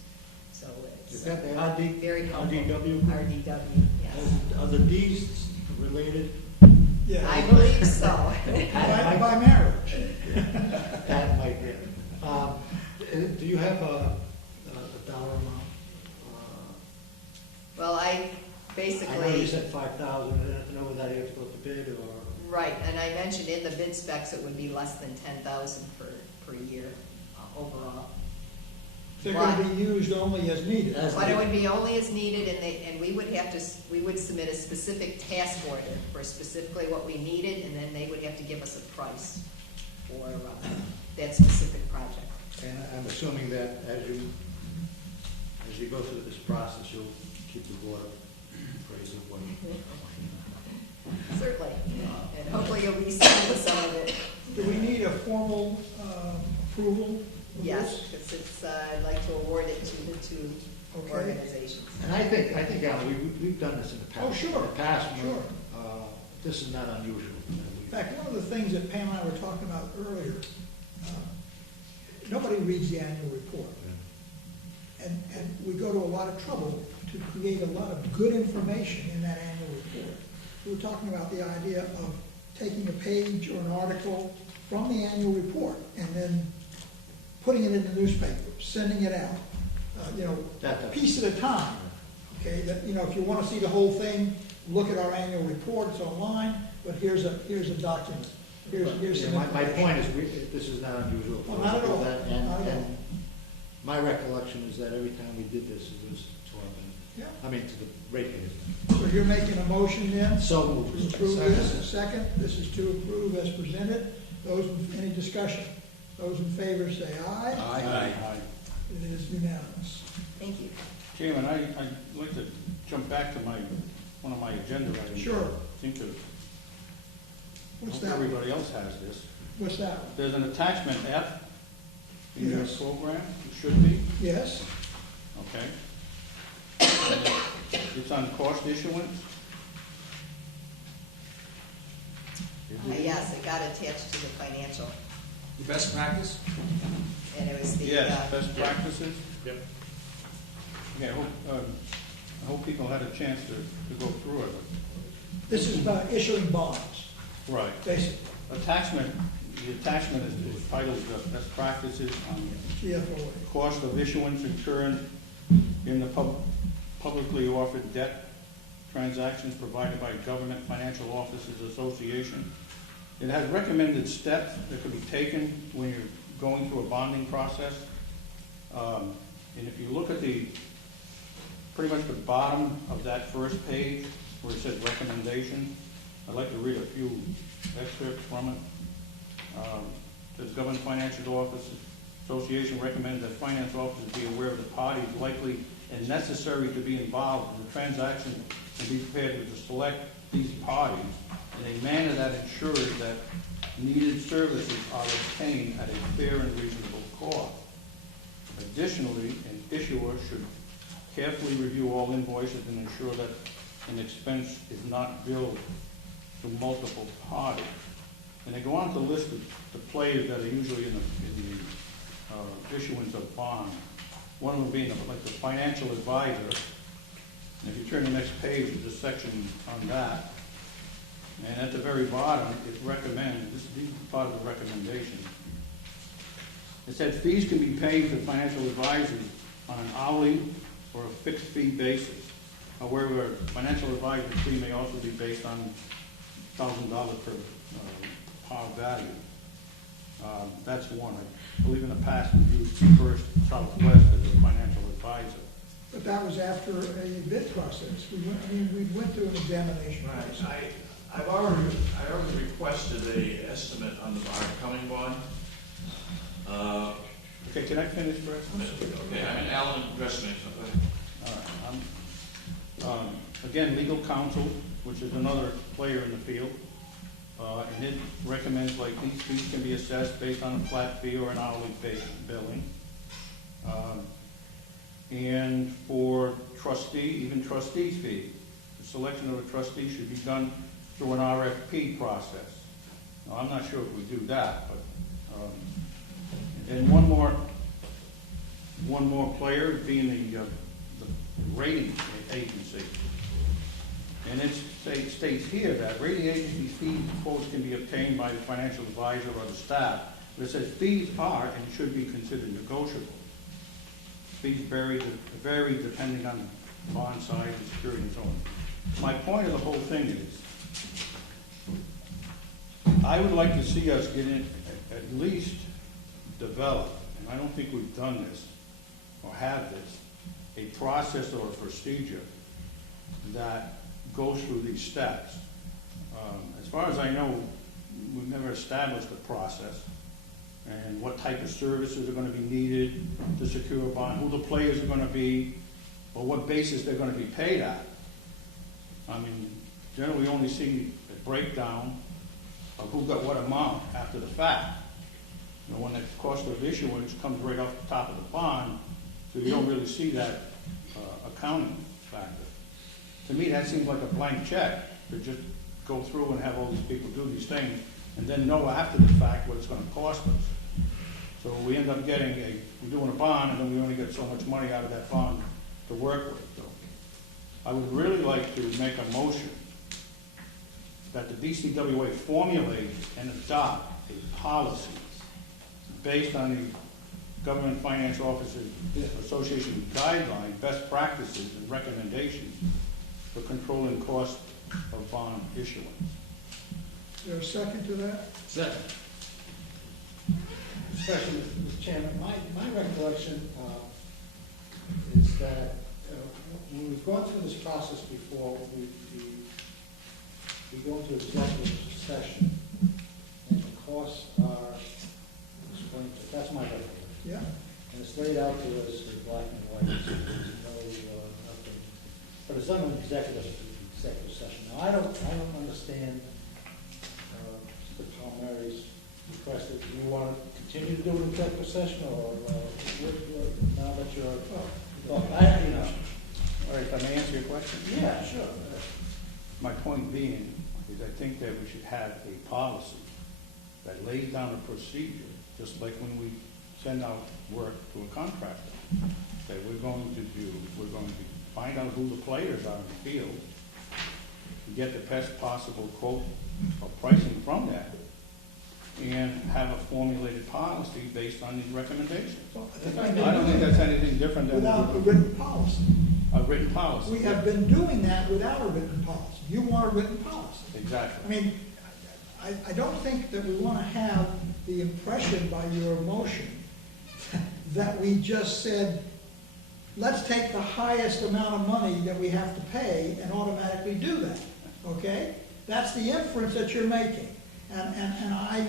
So it's Is that the RD, very helpful. RDW? RDW, yes. Are the Ds related? Yeah. I believe so. By marriage. That might be. Do you have a dollar amount? Well, I I know you basically, said 5,000, I don't know whether you're supposed to bid or. right, and I mentioned in the bid specs it would be less than 10,000 per year overall. They're going to be used only as needed. But it would be only as needed, and we would have to, we would submit a specific task order for specifically what we needed, and then they would have to give us a price for that specific project. And I'm assuming that as you go through this process, you'll keep the board appraised of what Certainly, and hopefully you'll be seeing some of it. Do we need a formal approval of Yes, this? because it's, I'd like to award it to the 2 Okay. organizations. And I think, Alan, we've done this in the past. Oh, sure. In the past, Sure. this is not unusual. In fact, one of the things that Pam and I were talking about earlier, nobody reads the annual report. And we go to a lot of trouble to create a lot of good information in that annual report. We were talking about the idea of taking a page or an article from the annual report and then putting it in the newspaper, sending it out, a piece at a time. Okay, that, if you want to see the whole thing, look at our annual report, it's online, but here's a document. Here's some My information. point is, this is not unusual. Well, not at all. That- Not at all. And my recollection is that every time we did this, it was to our benefit. I mean, to the ratepayers. So you're making a motion then? So moved. To approve this, second, this is to approve as presented. Any discussion? Those in favor say aye. Aye. It is unanimous. Thank you. Chairman, I'd like to jump back to one of my agenda items. Sure. I think that, What's hope that? everybody else has this. What's that? There's an attachment F in your Yes. program, it should be, Yes? okay? It's on cost issuance. Is it? Yes, it got attached to the financial, The best practice? and it was the. Yes, best practices. Yep. Yeah, I hope people had a chance to go through it. This is about issuing bonds, Right. basically, The attachment is titled Best Practices on GFOA. Cost of Issuance Incurred in the Publicly Offered Debt Transactions Provided by Government Financial Officers Association. It has recommended steps that could be taken when you're going through a bonding process. And if you look at pretty much the bottom of that first page where it says recommendation, I'd like to read a few excerpts from it. The Government Financial Officers Association recommends that finance officers be aware of the parties likely and necessary to be involved in the transaction and be prepared to select these parties in a manner that ensures that needed services are obtained at a fair and reasonable cost. Additionally, an issuer should carefully review all invoices and ensure that an expense is not billed to multiple parties. And they go on to list the players that are usually in the issuance of bonds. One of them being like the financial advisor. And if you turn to the next page, there's a section on that. And at the very bottom, it recommends, this is part of the recommendation. It said fees can be paid to financial advisors on an hourly or a fixed fee basis. However, financial advisor's fee may also be based on $1,000 per par value. That's one. I believe in the past we used First Southwest as a financial advisor. But that was after a bid process. We went through an examination process. Right, I already requested a estimate on the coming bond. Okay, can I finish first? Okay, I'm an Allen Investment. All right. Again, legal counsel, which is another player in the field, and it recommends like these fees can be assessed based on a flat fee or an hourly billing. And for trustee, even trustee's fee, the selection of a trustee should be done through an RFP process. Now, I'm not sure if we do that, but and one more player being the rating agency. And it states here that rating agency fees quotes can be obtained by the financial advisor or the staff. But it says fees are and should be considered negotiable. Fees vary depending on bond size and security and so on. My point of the whole thing is, I would like to see us get in, at least develop, and I don't think we've done this or have this, a process or a procedure that goes through these steps. As far as I know, we've never established a process and what type of services are going to be needed to secure a bond, who the players are going to be, or what basis they're going to be paid at. I mean, generally we only see a breakdown of who got what amount after the fact. You know, when the cost of issuance comes right off the top of the bond, so you don't really see that accounting factor. To me, that seems like a blank check that just go through and have all these people do these things, and then know after the fact what it's gonna cost us. So we end up getting we're doing a bond, and then we only get so much money out of that bond to work with. So I would really like to make a motion that the DCWA formulate and adopt a policy based on the Government Finance Officers Association guideline, best practices and recommendations for controlling cost of bond issuance. Is there a second to that? Second. Especially, Mr. Chairman, my recollection is that when we've gone through this process before, we go into executive session, and the costs are explained, that's my recollection. Yeah. And it's laid out to us in black and white, so there's no, nothing. But it's done in executive session. Now, I don't understand Mr. Palmieri's request. Do you want to continue to do an executive session, or now that you're, All right, if I may answer your question? Yeah, sure. My point being is I think that we should have a policy that lays down a procedure, just like when we send out work to a contractor, that we're going to find out who the players are in the field, get the best possible quote or pricing from that, and have a formulated policy based on these recommendations. I don't think that's anything different than Without a written policy. a written policy. We have been doing that without a written policy. You want a written policy. Exactly. I mean, I don't think that we want to have the impression by your motion that we just said, let's take the highest amount of money that we have to pay and automatically do that, okay? That's the inference that you're making. And I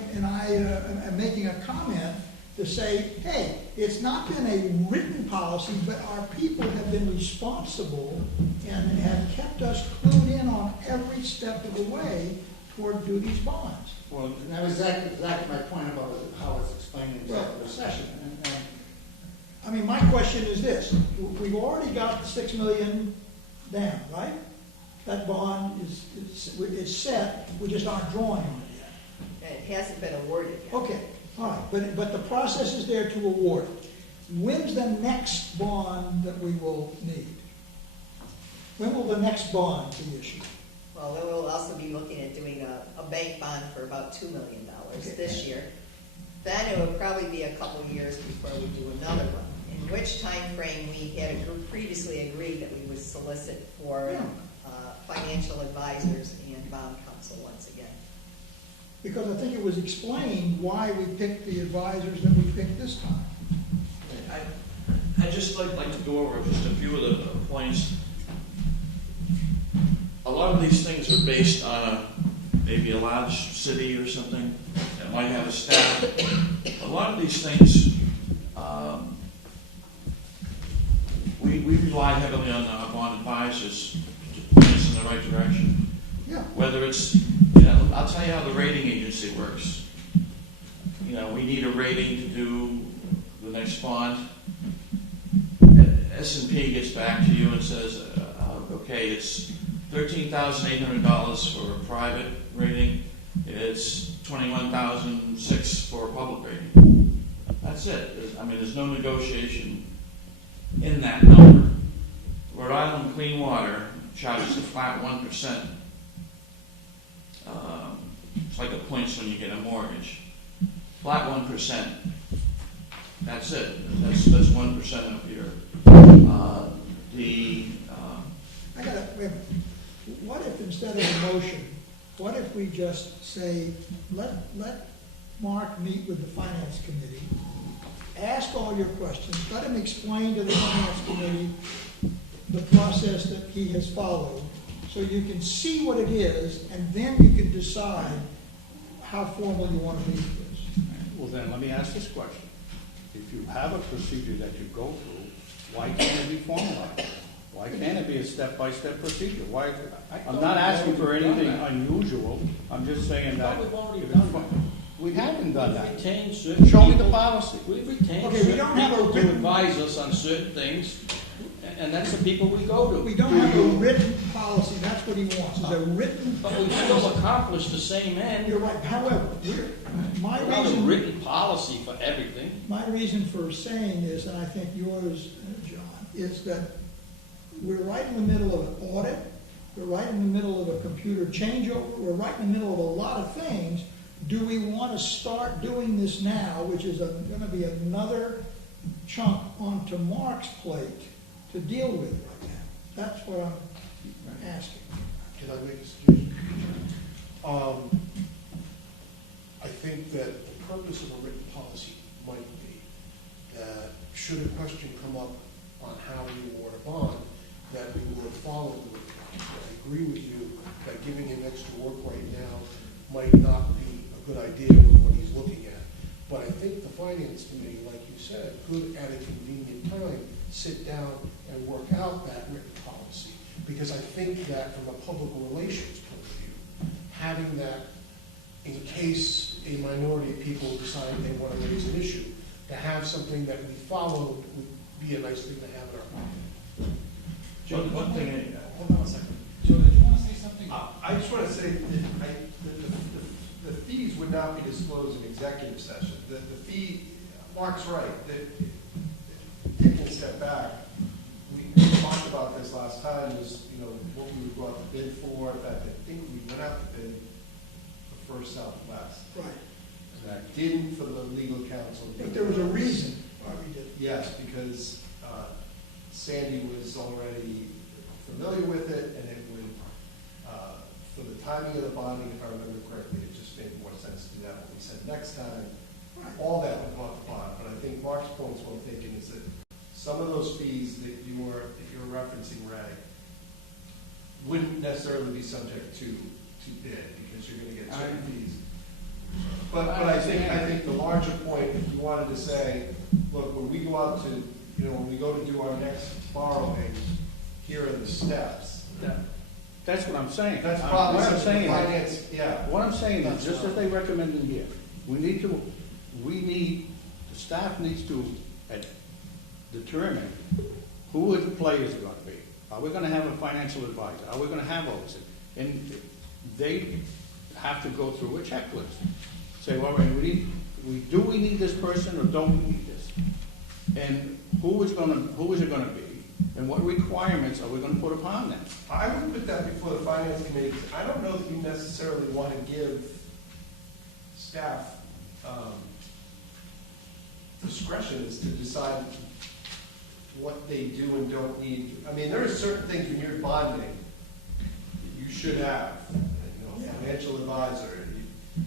am making a comment to say, hey, it's not been a written policy, but our people have been responsible and have kept us clued in on every step of the way toward do these bonds. Well, and that was exactly my point about how it's explained in executive session. I mean, my question is this. We've already got the $6 million down, right? That bond is set, we just aren't drawing on it yet. And it hasn't been awarded yet. Okay, all right, but the process is there to award it. When's the next bond that we will need? When will the next bond be issued? Well, then we'll also be looking at doing a bank bond for about $2 million this year. Then it would probably be a couple years before we do another one, in which time frame we had previously agreed that we would solicit for financial advisors and bond counsel once again. Because I think it was explained why we picked the advisors that we picked this time. I'd just like to go over just a few of the points. A lot of these things are based on maybe a large city or something that might have a staff. A lot of these things, we rely heavily on our bond advisors to point us in the right direction. Yeah. Whether it's, I'll tell you how the rating agency works. We need a rating to do the next bond. S&P gets back to you and says, okay, it's $13,800 for a private rating. It's $21,600 for a public rating. That's it. There's no negotiation in that number. Rhode Island Clean Water charges a flat 1%. It's like the points when you get a mortgage. Flat 1%. That's it. That's 1% of your what if instead of a motion, what if we just say, let Mark meet with the finance committee, ask all your questions, let him explain to the finance committee the process that he has followed, so you can see what it is, and then you can decide how formal you want to meet this. Well, then, let me ask this question. If you have a procedure that you go through, why can't it be formalized? Why can't it be a step-by-step procedure? I'm not asking for anything unusual. I'm just saying that. We've already done that. We haven't done that. We've retained certain Show me people. the policy. We've retained Okay, we certain don't have people a to written- advise us on certain things, and that's the people we go to. We don't have a written policy, that's what he wants, is a written But we policy. still accomplish the same end. You're right, however, my Without a reason, written policy for everything. my reason for saying this, and I think yours, John, is that we're right in the middle of an audit, we're right in the middle of a computer changeover, we're right in the middle of a lot of things. Do we want to start doing this now, which is going to be another chunk onto Mark's plate to deal with right now? That's what I'm asking. Can I make a suggestion? I think that the purpose of a written policy might be that should a question come up on how you award a bond, that we will follow the written policy. I agree with you that giving him extra work right now might not be a good idea with what he's looking at. But I think the finance committee, like you said, could at a convenient time sit down and work out that written policy. Because I think that from a public relations point of view, having that in case a minority of people decide they want to raise an issue, to have something that we followed would be a nice thing to have in our pocket. One thing, hold on a second. Joe, did you want to say something? I just want to say that the fees would not be disclosed in executive session. The fee, Mark's right, that taking a step back, we talked about this last time, was, what we would go out to bid for. In fact, I think we went out to bid for First Southwest. Right. And I didn't for the legal counsel. But there was a reason why we did it. Yes, because Sandy was already familiar with it, and it would, for the timing of the bonding, if I remember correctly, it just made more sense to do that. What we said next time, all that would go out the bond. But I think Mark's point is well taken, is that some of those fees that you're referencing, Ray, wouldn't necessarily be subject to bid, because you're going to get certain fees. But I think the larger point, if you wanted to say, look, when we go out to, when we go to do our next borrowing, here are the steps. That's what I'm saying. That's probably What I'm something saying finance, is- yeah. What I'm saying is, just as they recommend in here, the staff needs to determine who the players are going to be. Are we going to have a financial advisor? Are we going to have others? And they have to go through a checklist. Say, well, do we need this person or don't we need this? And who is it going to be? And what requirements are we going to put upon them? I would put that before the finance committee, because I don't know that you necessarily want to give staff discretion as to decide what they do and don't need. I mean, there are certain things when you're bonding that you should have, financial advisor.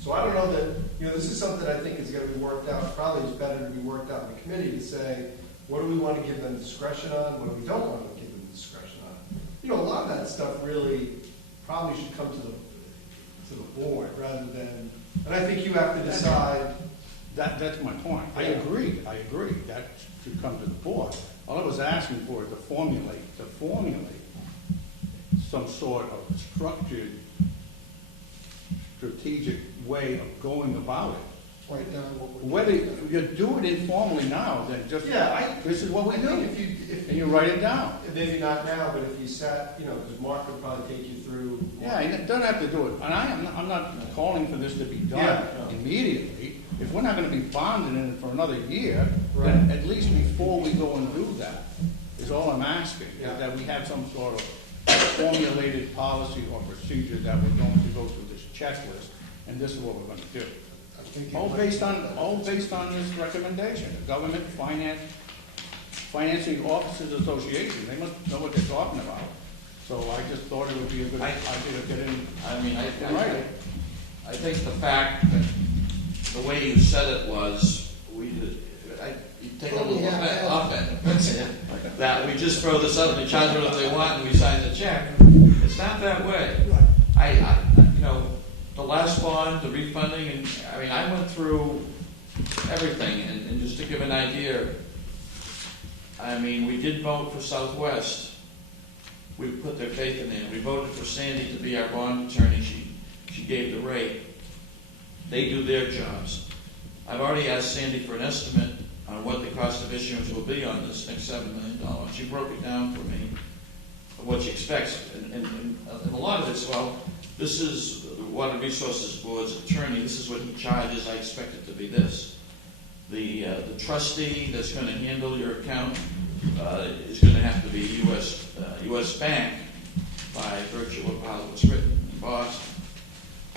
So I don't know that, this is something I think is going to be worked out. Probably is better to be worked out in the committee to say, what do we want to give them discretion on? What do we don't want to give them discretion on? A lot of that stuff really probably should come to the board rather than, and I think you have to decide. That's my point. I agree. That should come to the board. All I was asking for is to formulate some sort of structured, strategic way of going about it. Right now, Whether you do it informally now, then just, this is what we do. And you write it down. Maybe not now, but if you sat, because Mark would probably take you through. Yeah, you don't have to do it. And I'm not calling for this to be done immediately. If we're not going to be bonding in it for another year, then at least before we go and do that, is all I'm asking, is that we have some sort of formulated policy or procedure that we're going to go through this checklist, and this is what we're going to do. All based on this recommendation. The Government Financing Officers Association, they must know what they're talking about. So I just thought it would be a good idea to get in. I think the fact that the way you said it was, you take a little offense, that we just throw this up and they charge whatever they want and we sign the check. It's not that way. The last bond, the refunding, and I went through everything, and just to give an idea, we did vote for Southwest. We put their faith in there. We voted for Sandy to be our bond attorney. She gave the rate. They do their jobs. I've already asked Sandy for an estimate what the cost of issuance will be on this next $7 million. She broke it down for me, what she expects, and a lot of it's, well, this is the Water Resources Board's attorney, this is what he charges, I expect it to be this. The trustee that's going to handle your account is going to have to be U.S. Bank by virtue of how it was written in Boston.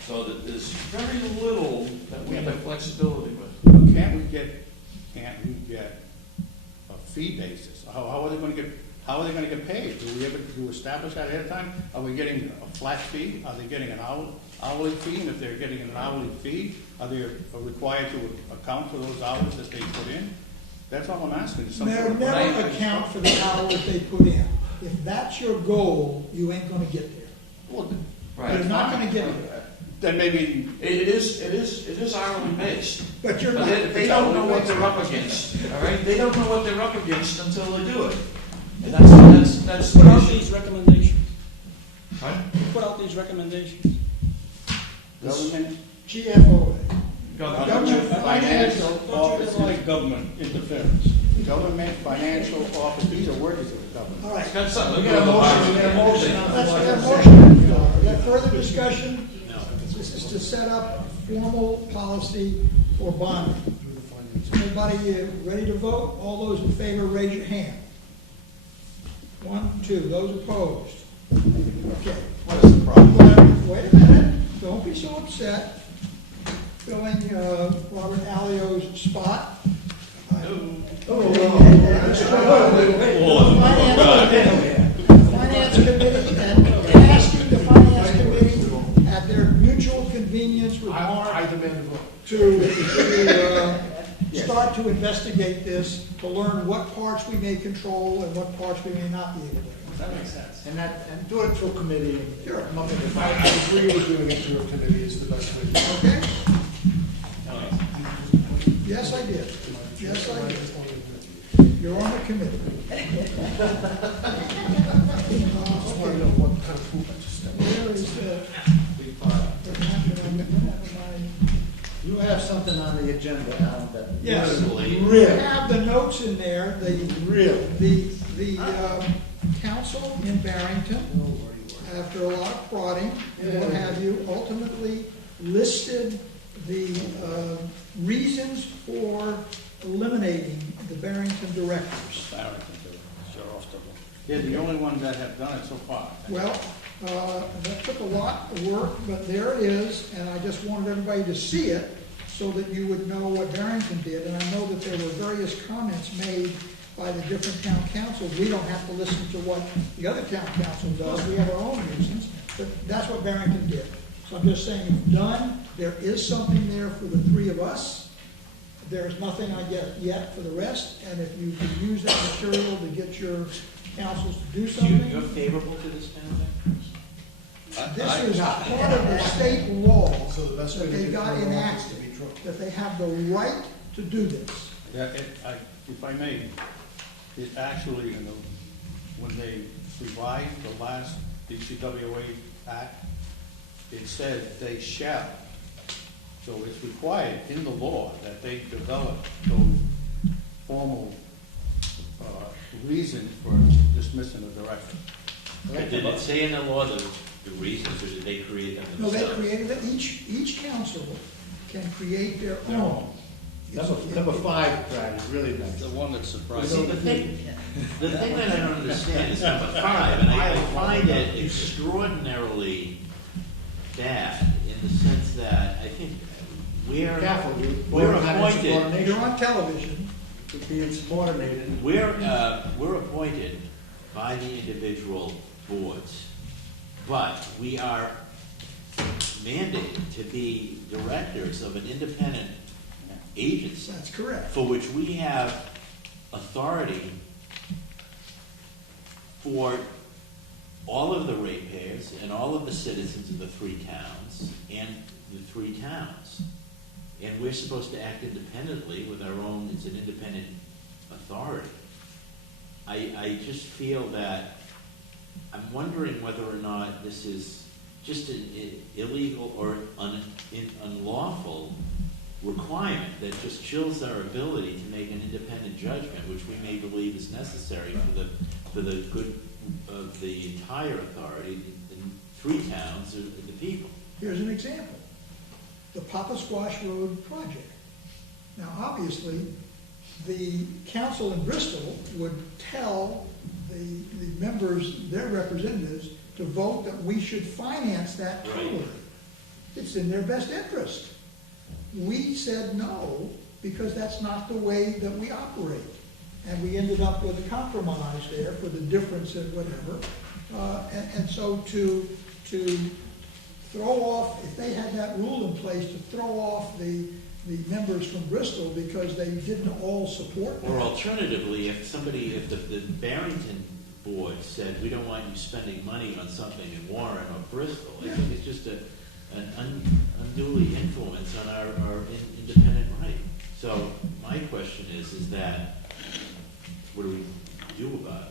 So that there's very little that we have flexibility with. Can't we get a fee basis? How are they going to get paid? Do we ever establish that ahead of time? Are we getting a flat fee? Are they getting an hourly fee? And if they're getting an hourly fee, are they required to account for those hours that they put in? That's all I'm asking. Never account for the hours they put in. If that's your goal, you ain't going to get there. Well, Right. You're not going to get there. Then maybe it is hourly based. But you're not. They don't know what they're up against. All right, they don't know what they're up against until they do it. And that's Put out these recommendations. Right? Put out these recommendations. government, GFOA. Government financial office, like government interference. Government, financial office, these are words of the government. All right. It's got something to We do got a with the motion, we got a motion on the Let's floor. get a motion. Is there further discussion? This is to set up a formal policy for bonding. Everybody ready to vote? All those in favor, raise your hand. 1, 2. Those opposed? Okay. What is the problem? Wait a minute. Don't be so upset. Filling Robert Allio's spot. Finance Committee and asking the Finance Committee at their mutual convenience with Mark I demand a vote. to start to investigate this, to learn what parts we may control and what parts we may not be able to. That makes sense. And do it through committee. Sure. Come up with a- I agree with doing it through a committee is the best way to do it. Okay? Yes, I did. Yes, I did. You're on the committee. I just want to know what kind of poop I just stepped in. Where is You have something on the agenda, Alan, that. Yes, Really? we have the notes in there, Really? the council in Barrington, after a lot of prodding and what have you, ultimately listed the reasons for eliminating the Barrington directors. They're the only ones that have done it so far. Well, that took a lot of work, but there it is, and I just wanted everybody to see it so that you would know what Barrington did. And I know that there were various comments made by the different town councils. We don't have to listen to what the other town council does. We have our own reasons, but that's what Barrington did. So I'm just saying, it's done. There is something there for the three of us. There's nothing, I guess, yet for the rest. And if you could use that material to get your councils to do something. You're favorable to this kind of thing? This is part of the state law So the best way that to they get got rid of office is enacted, to be Trump. that they have the right to do this. If I may, it actually, when they revised the last DCWA Act, it said they shall. So it's required in the law that they develop those formal reasons for dismissing a director. Did it say in the law the reasons, or did they create them No, themselves? they created it. Each council can create their own. Number 5, Brad, is really nice. The one that Well, surprised see, me. the thing that I don't understand is number 5, and I find it extraordinarily bad in the sense that I think we're Careful, we're not appointed. insubordination. You're on television. To be insubordinated. We're appointed by the individual boards, but we are mandated to be directors of an independent agency That's correct. for which we have authority for all of the ratepayers and all of the citizens of the 3 towns and the 3 towns. And we're supposed to act independently with our own, it's an independent authority. I just feel that, I'm wondering whether or not this is just an illegal or unlawful requirement that just chills our ability to make an independent judgment, which we may believe is necessary for the good of the entire authority in 3 towns and the people. Here's an example. The Papa Squash Road project. Now, obviously, the council in Bristol would tell the members, their representatives, to vote that we should finance that totally. It's in their best interest. We said no, because that's not the way that we operate. And we ended up with a compromise there for the difference in whatever. And so to throw off, if they had that rule in place, to throw off the members from Bristol because they didn't all support that. Or alternatively, if the Barrington board said, we don't want you spending money on something in Warren or Bristol, I think it's just an unduly influence on our independent right. So my question is that, what do we do about it?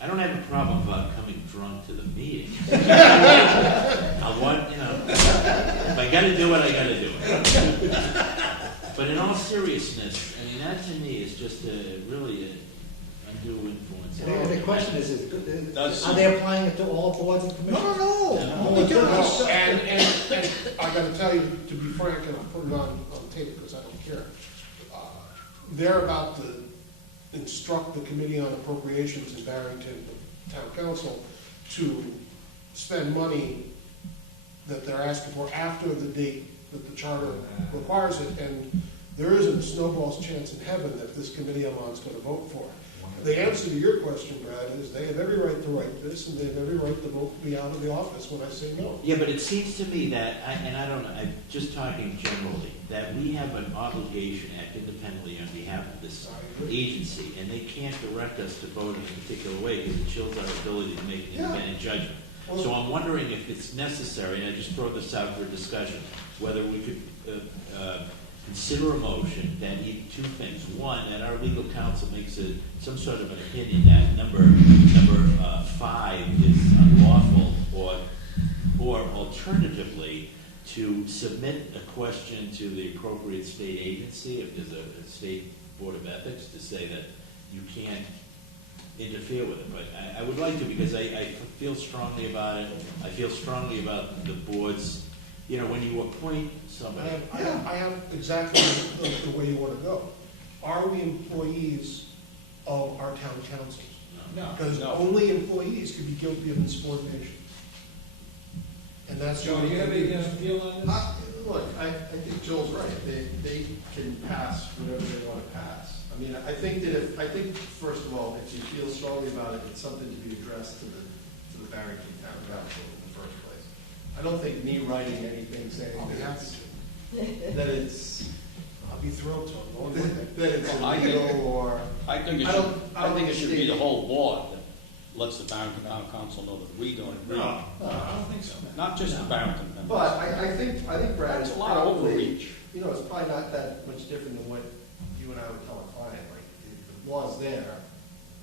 I don't have a problem about coming drunk to the meeting. I want, if I gotta do it, I gotta do it. But in all seriousness, I mean, that to me is just really an undue influence. And the question is are they applying it to all boards and commissions? No. And I gotta tell you, to be frank, and I'll put it on tape because I don't care, they're about to instruct the Committee on Appropriations in Barrington, the Town Council, to spend money that they're asking for after the date that the charter requires it, and there isn't a snowball's chance in heaven that this committee I'm on is going to vote for it. The answer to your question, Brad, is they have every right to write this, and they have every right to vote me out of the office when I say no. Yeah, but it seems to me that, and I don't know, I'm just talking generally, that we have an obligation to act independently on behalf of this agency, and they can't direct us to vote in a particular way because it chills our ability to make an independent judgment. So I'm wondering if it's necessary, and I just throw this out for discussion, whether we could consider a motion that needs 2 things. One, that our legal counsel makes some sort of an opinion that number 5 is unlawful, or alternatively, to submit a question to the appropriate state agency, if there's a state board of ethics, to say that you can't interfere with it. But I would like to, because I feel strongly about it. I feel strongly about the boards. When you appoint somebody. I have exactly the way you want to go. Are we employees of our town councils? No. Because only employees could be guilty of insubordination. And that's. Joe, do you have any feel on this? Look, I think Joel's right. They can pass whatever they want to pass. I mean, I think first of all, if you feel strongly about it, it's something to be addressed to the Barrington Town Council in the first place. I don't think me writing anything saying that it's I'll be thrilled to. that it's illegal or I think it should be the whole board that lets the Barrington Town Council know that we don't agree. No, I don't think so. Not just the Barrington members. But I think Brad, That's a lot of overreach. It's probably not that much different than what you and I would tell a client. Like the law's there,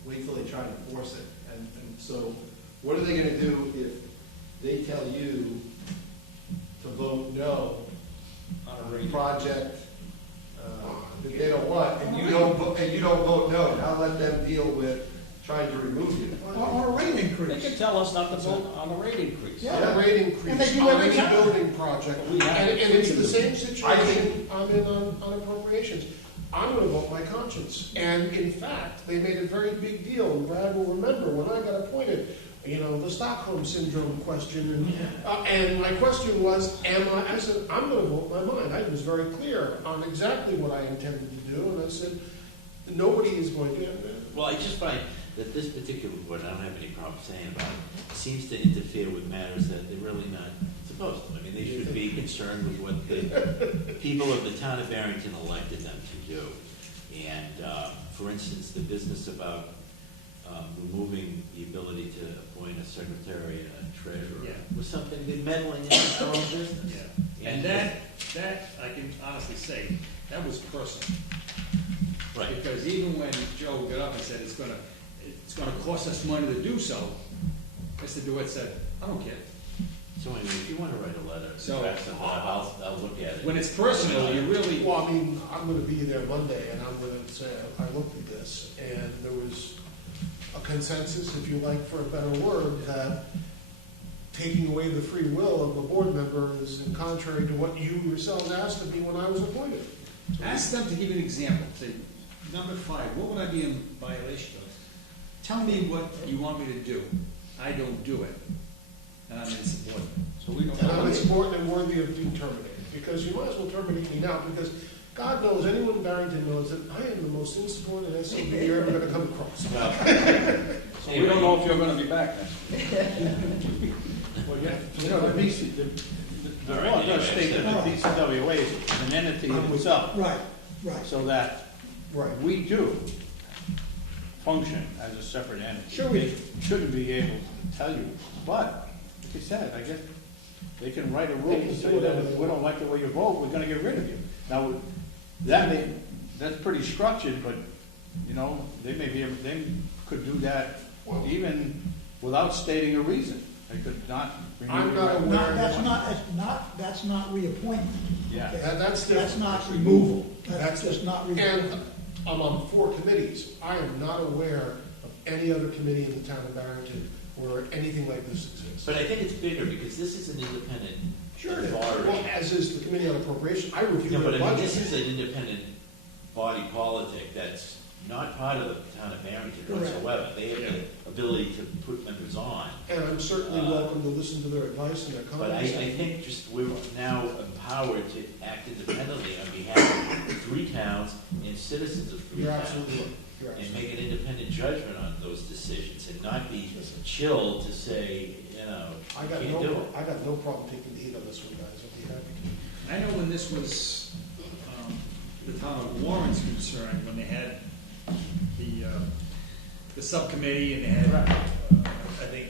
wait till they try to enforce it. And so, what are they going to do if they tell you to vote no on a project that they don't want, and you don't vote no? Now let them deal with trying to remove you. On a rate increase. They can tell us not to vote on the rate increase. Yeah, rate increase And they do on every any time. building project. And it's the same situation I'm in on appropriations. I'm going to vote my conscience. And in fact, they made a very big deal, and Brad will remember when I got appointed, the Stockholm Syndrome question. And my question was, I said, I'm going to vote my mind. I was very clear on exactly what I intended to do. And I said, nobody is going to. Well, I just find that this particular board, I don't have any problem saying about it, seems to interfere with matters that they're really not supposed to. I mean, they should be concerned with what the people of the town of Barrington elected them to do. And, for instance, the business about removing the ability to appoint a secretary and a treasurer was something they're meddling in their own business. Yeah. And that I can honestly say, that was personal. Right. Because even when Joe got up and said it's gonna cost us money to do so, Mr. DeWitt said, I don't care. So anyway, if you want to write a letter, So- draft something up, I'll look at it. When it's personal, you really, Well, I mean, I'm gonna be there Monday, and I'm gonna say, I looked at this, and there was a consensus, if you like, for a better word, that taking away the free will of a board member is contrary to what you yourselves asked of me when I was appointed. ask them to give you an example. Say, number 5, what would I be in violation of? Tell me what you want me to do. I don't do it, and I'm insubordinate. So we don't And I'm know. insubordinate and worthy of being terminated, because you might as well terminate me now, because God knows, anyone in Barrington knows that I am the most insubordinate SOB you're ever gonna come across. So we don't know if you're gonna be back next week. Well, yeah, you know, the All law right, does anyway, state that the DCWA is an entity in itself, Right, right. so that Right. we do function as a separate entity. Sure we They shouldn't be able to tell you, but, like I said, I guess they can write a rule They can to do say whatever that they if we don't like the way you vote, we're gonna get rid of you. Now, that's pretty structured, but, you know, they could do that even without stating a reason. They could not remove I'm you. not aware. That's not reappointment. Yeah. Okay? That's That's different. not removal. That's That's just not And removal. I'm on 4 committees. I am not aware of any other committee in the town of Barrington where anything like this exists. But I think it's bigger because this is an independent Sure it is. body. Well, as is the Committee on Appropriation. I review No, their but I mean, budget. this is an independent body politic that's not part of the town of Barrington Correct. whatsoever. They have the ability to put members on. And I'm certainly welcome to listen to their advice and their But I comments. think just we're now empowered to act independently on behalf of 3 towns and citizens of 3 You're towns. absolutely right. You're And absolutely make an independent judgment on those decisions and not be chilled to say, you know, I you got can't do it. I got no problem taking the heat on this one, guys. I'd be happy to. I know when this was, the town of Warren's concerned, when they had the subcommittee and they had, I think,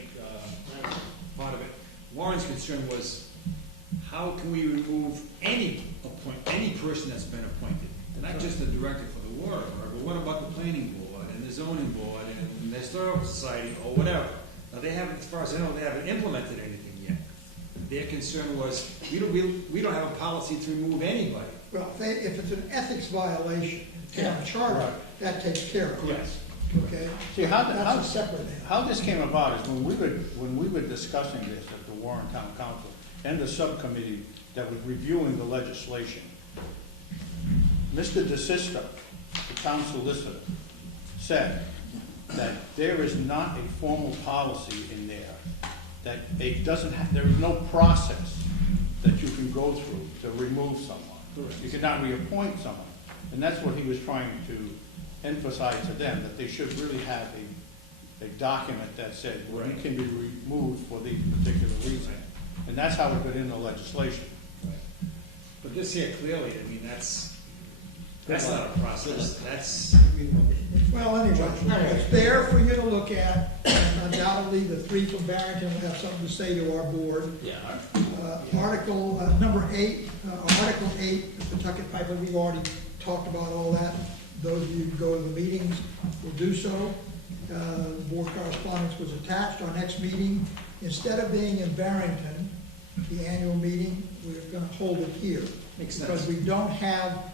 part of it. Warren's concern was, how can we remove any person that's been appointed? Not just the director for the water, but what about the planning board and the zoning board and the historical society or whatever? Now, they haven't, as far as I know, they haven't implemented anything yet. Their concern was, we don't have a policy to remove anybody. Well, if it's an ethics violation, in town charter, that takes care of it. Yes. Okay? See, how That's a separate issue. how this came about is when we were discussing this at the Warren Town Council and the subcommittee that was reviewing the legislation, Mr. DeSisto, the town solicitor, said that there is not a formal policy in there, that it doesn't have, there is no process that you can go through to remove someone. You cannot reappoint someone. And that's what he was trying to emphasize to them, that they should really have a document that said, well, you can be removed for these particular reasons. And that's how it got in the legislation. But this here clearly, I mean, that's not a process, that's, Well, anyway, it's there for you to look at. Undoubtedly, the 3 from Barrington will have something to say to our board. Yeah, Article number 8, Article 8, the Pawtucket Piper, we've already talked about all that. Those of you who go to the meetings will do so. Board correspondence was attached. Our next meeting, instead of being in Barrington, the annual meeting, we're going to hold it here. Makes Because sense. we don't have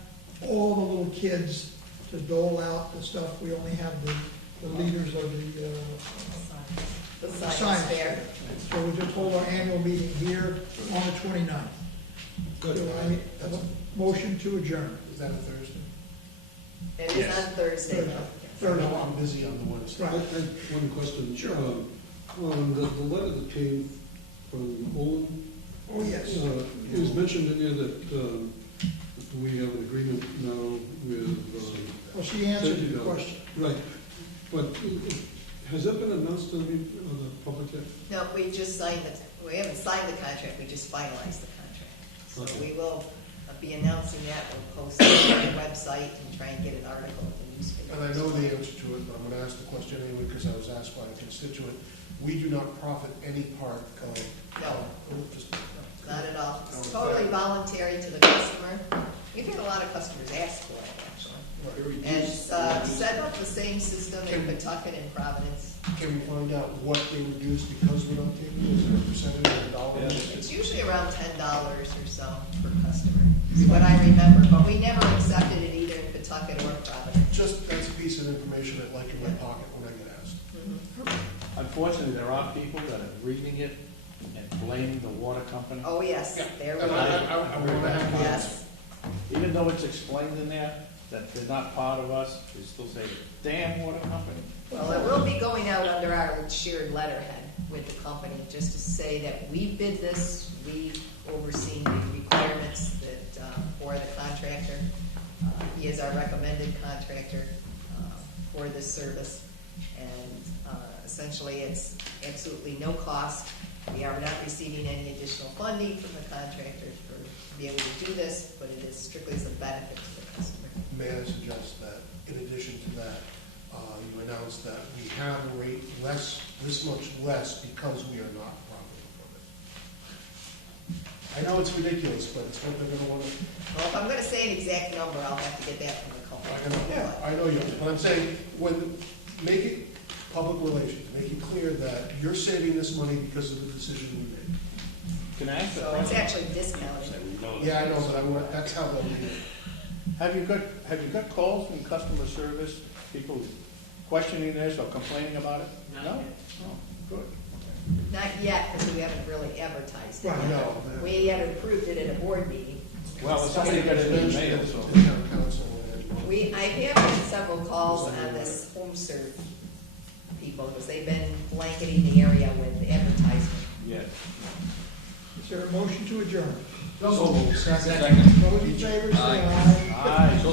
all the little kids to dole out the stuff. We only have the leaders of The the science science fair. fair. So we'll just hold our annual meeting here on the 29th. Good. Do I have a motion to adjourn? Is that a Thursday? It is Yes. on Thursday, though. Thursday. No, I'm busy on the Wednesday. Right. One question. Sure. On the letter that came from Owen, Oh, yes. it was mentioned in there that we have an agreement now with. Well, she answered your question. Right, but has that been announced to the public yet? No, we just signed we haven't signed the contract, we just finalized the contract. So Okay. we will be announcing that, we'll post it on the website and try and get an article in the newspaper. And I know the answer to it, but I'm gonna ask the question anyway, because I was asked by a constituent. We do not profit any part of. No. Just- Not at all. It's totally voluntary to the customer. We've had a lot of customers ask for it, actually. Right. And it's set up have the same system in Pawtucket and Providence. Can we find out what they reduced because we're not taking it? Is there a percentage or a dollar? It's usually around $10 or so per customer, is what I remember, but we never accepted it either in Pawtucket or Providence. Just, that's a piece of information I'd like in my pocket when I get asked. Unfortunately, there are people that are reading it and blaming the water company. Oh, yes, there we And go. I want to have the answer. Yes. Even though it's explained in there that they're not part of us, they still say, damn water company. Well, it will be going out under our shared letterhead with the company, just to say that we bid this, we overseen the requirements that, for the contractor. He is our recommended contractor for this service. And essentially, it's absolutely no cost. We are not receiving any additional funding from the contractor to be able to do this, but it is strictly as a benefit to the customer. May I suggest that, in addition to that, you announce that we have a rate this much less because we are not profiting from it? I know it's ridiculous, but it's what they're gonna wanna. Well, if I'm gonna say an exact number, I'll have to get that from the company. I know you, but I'm saying, make it public relations, make it clear that you're saving this money because of the decision we made. Can I ask a So question? it's actually discounted. Yeah, I know, but that's how they'll leave it. Have you got calls from customer service, people questioning this or complaining about it? No? Oh, good. Not yet, because we haven't really advertised it. Right, no. We had approved it at a board meeting. Well, somebody got it in the mail, so. To the town council and- I have had several calls on this home serve people, because they've been blanketing the area with advertising. Yes. Is there a motion to adjourn? So moved. Second. Those in favor, say aye. Aye. So,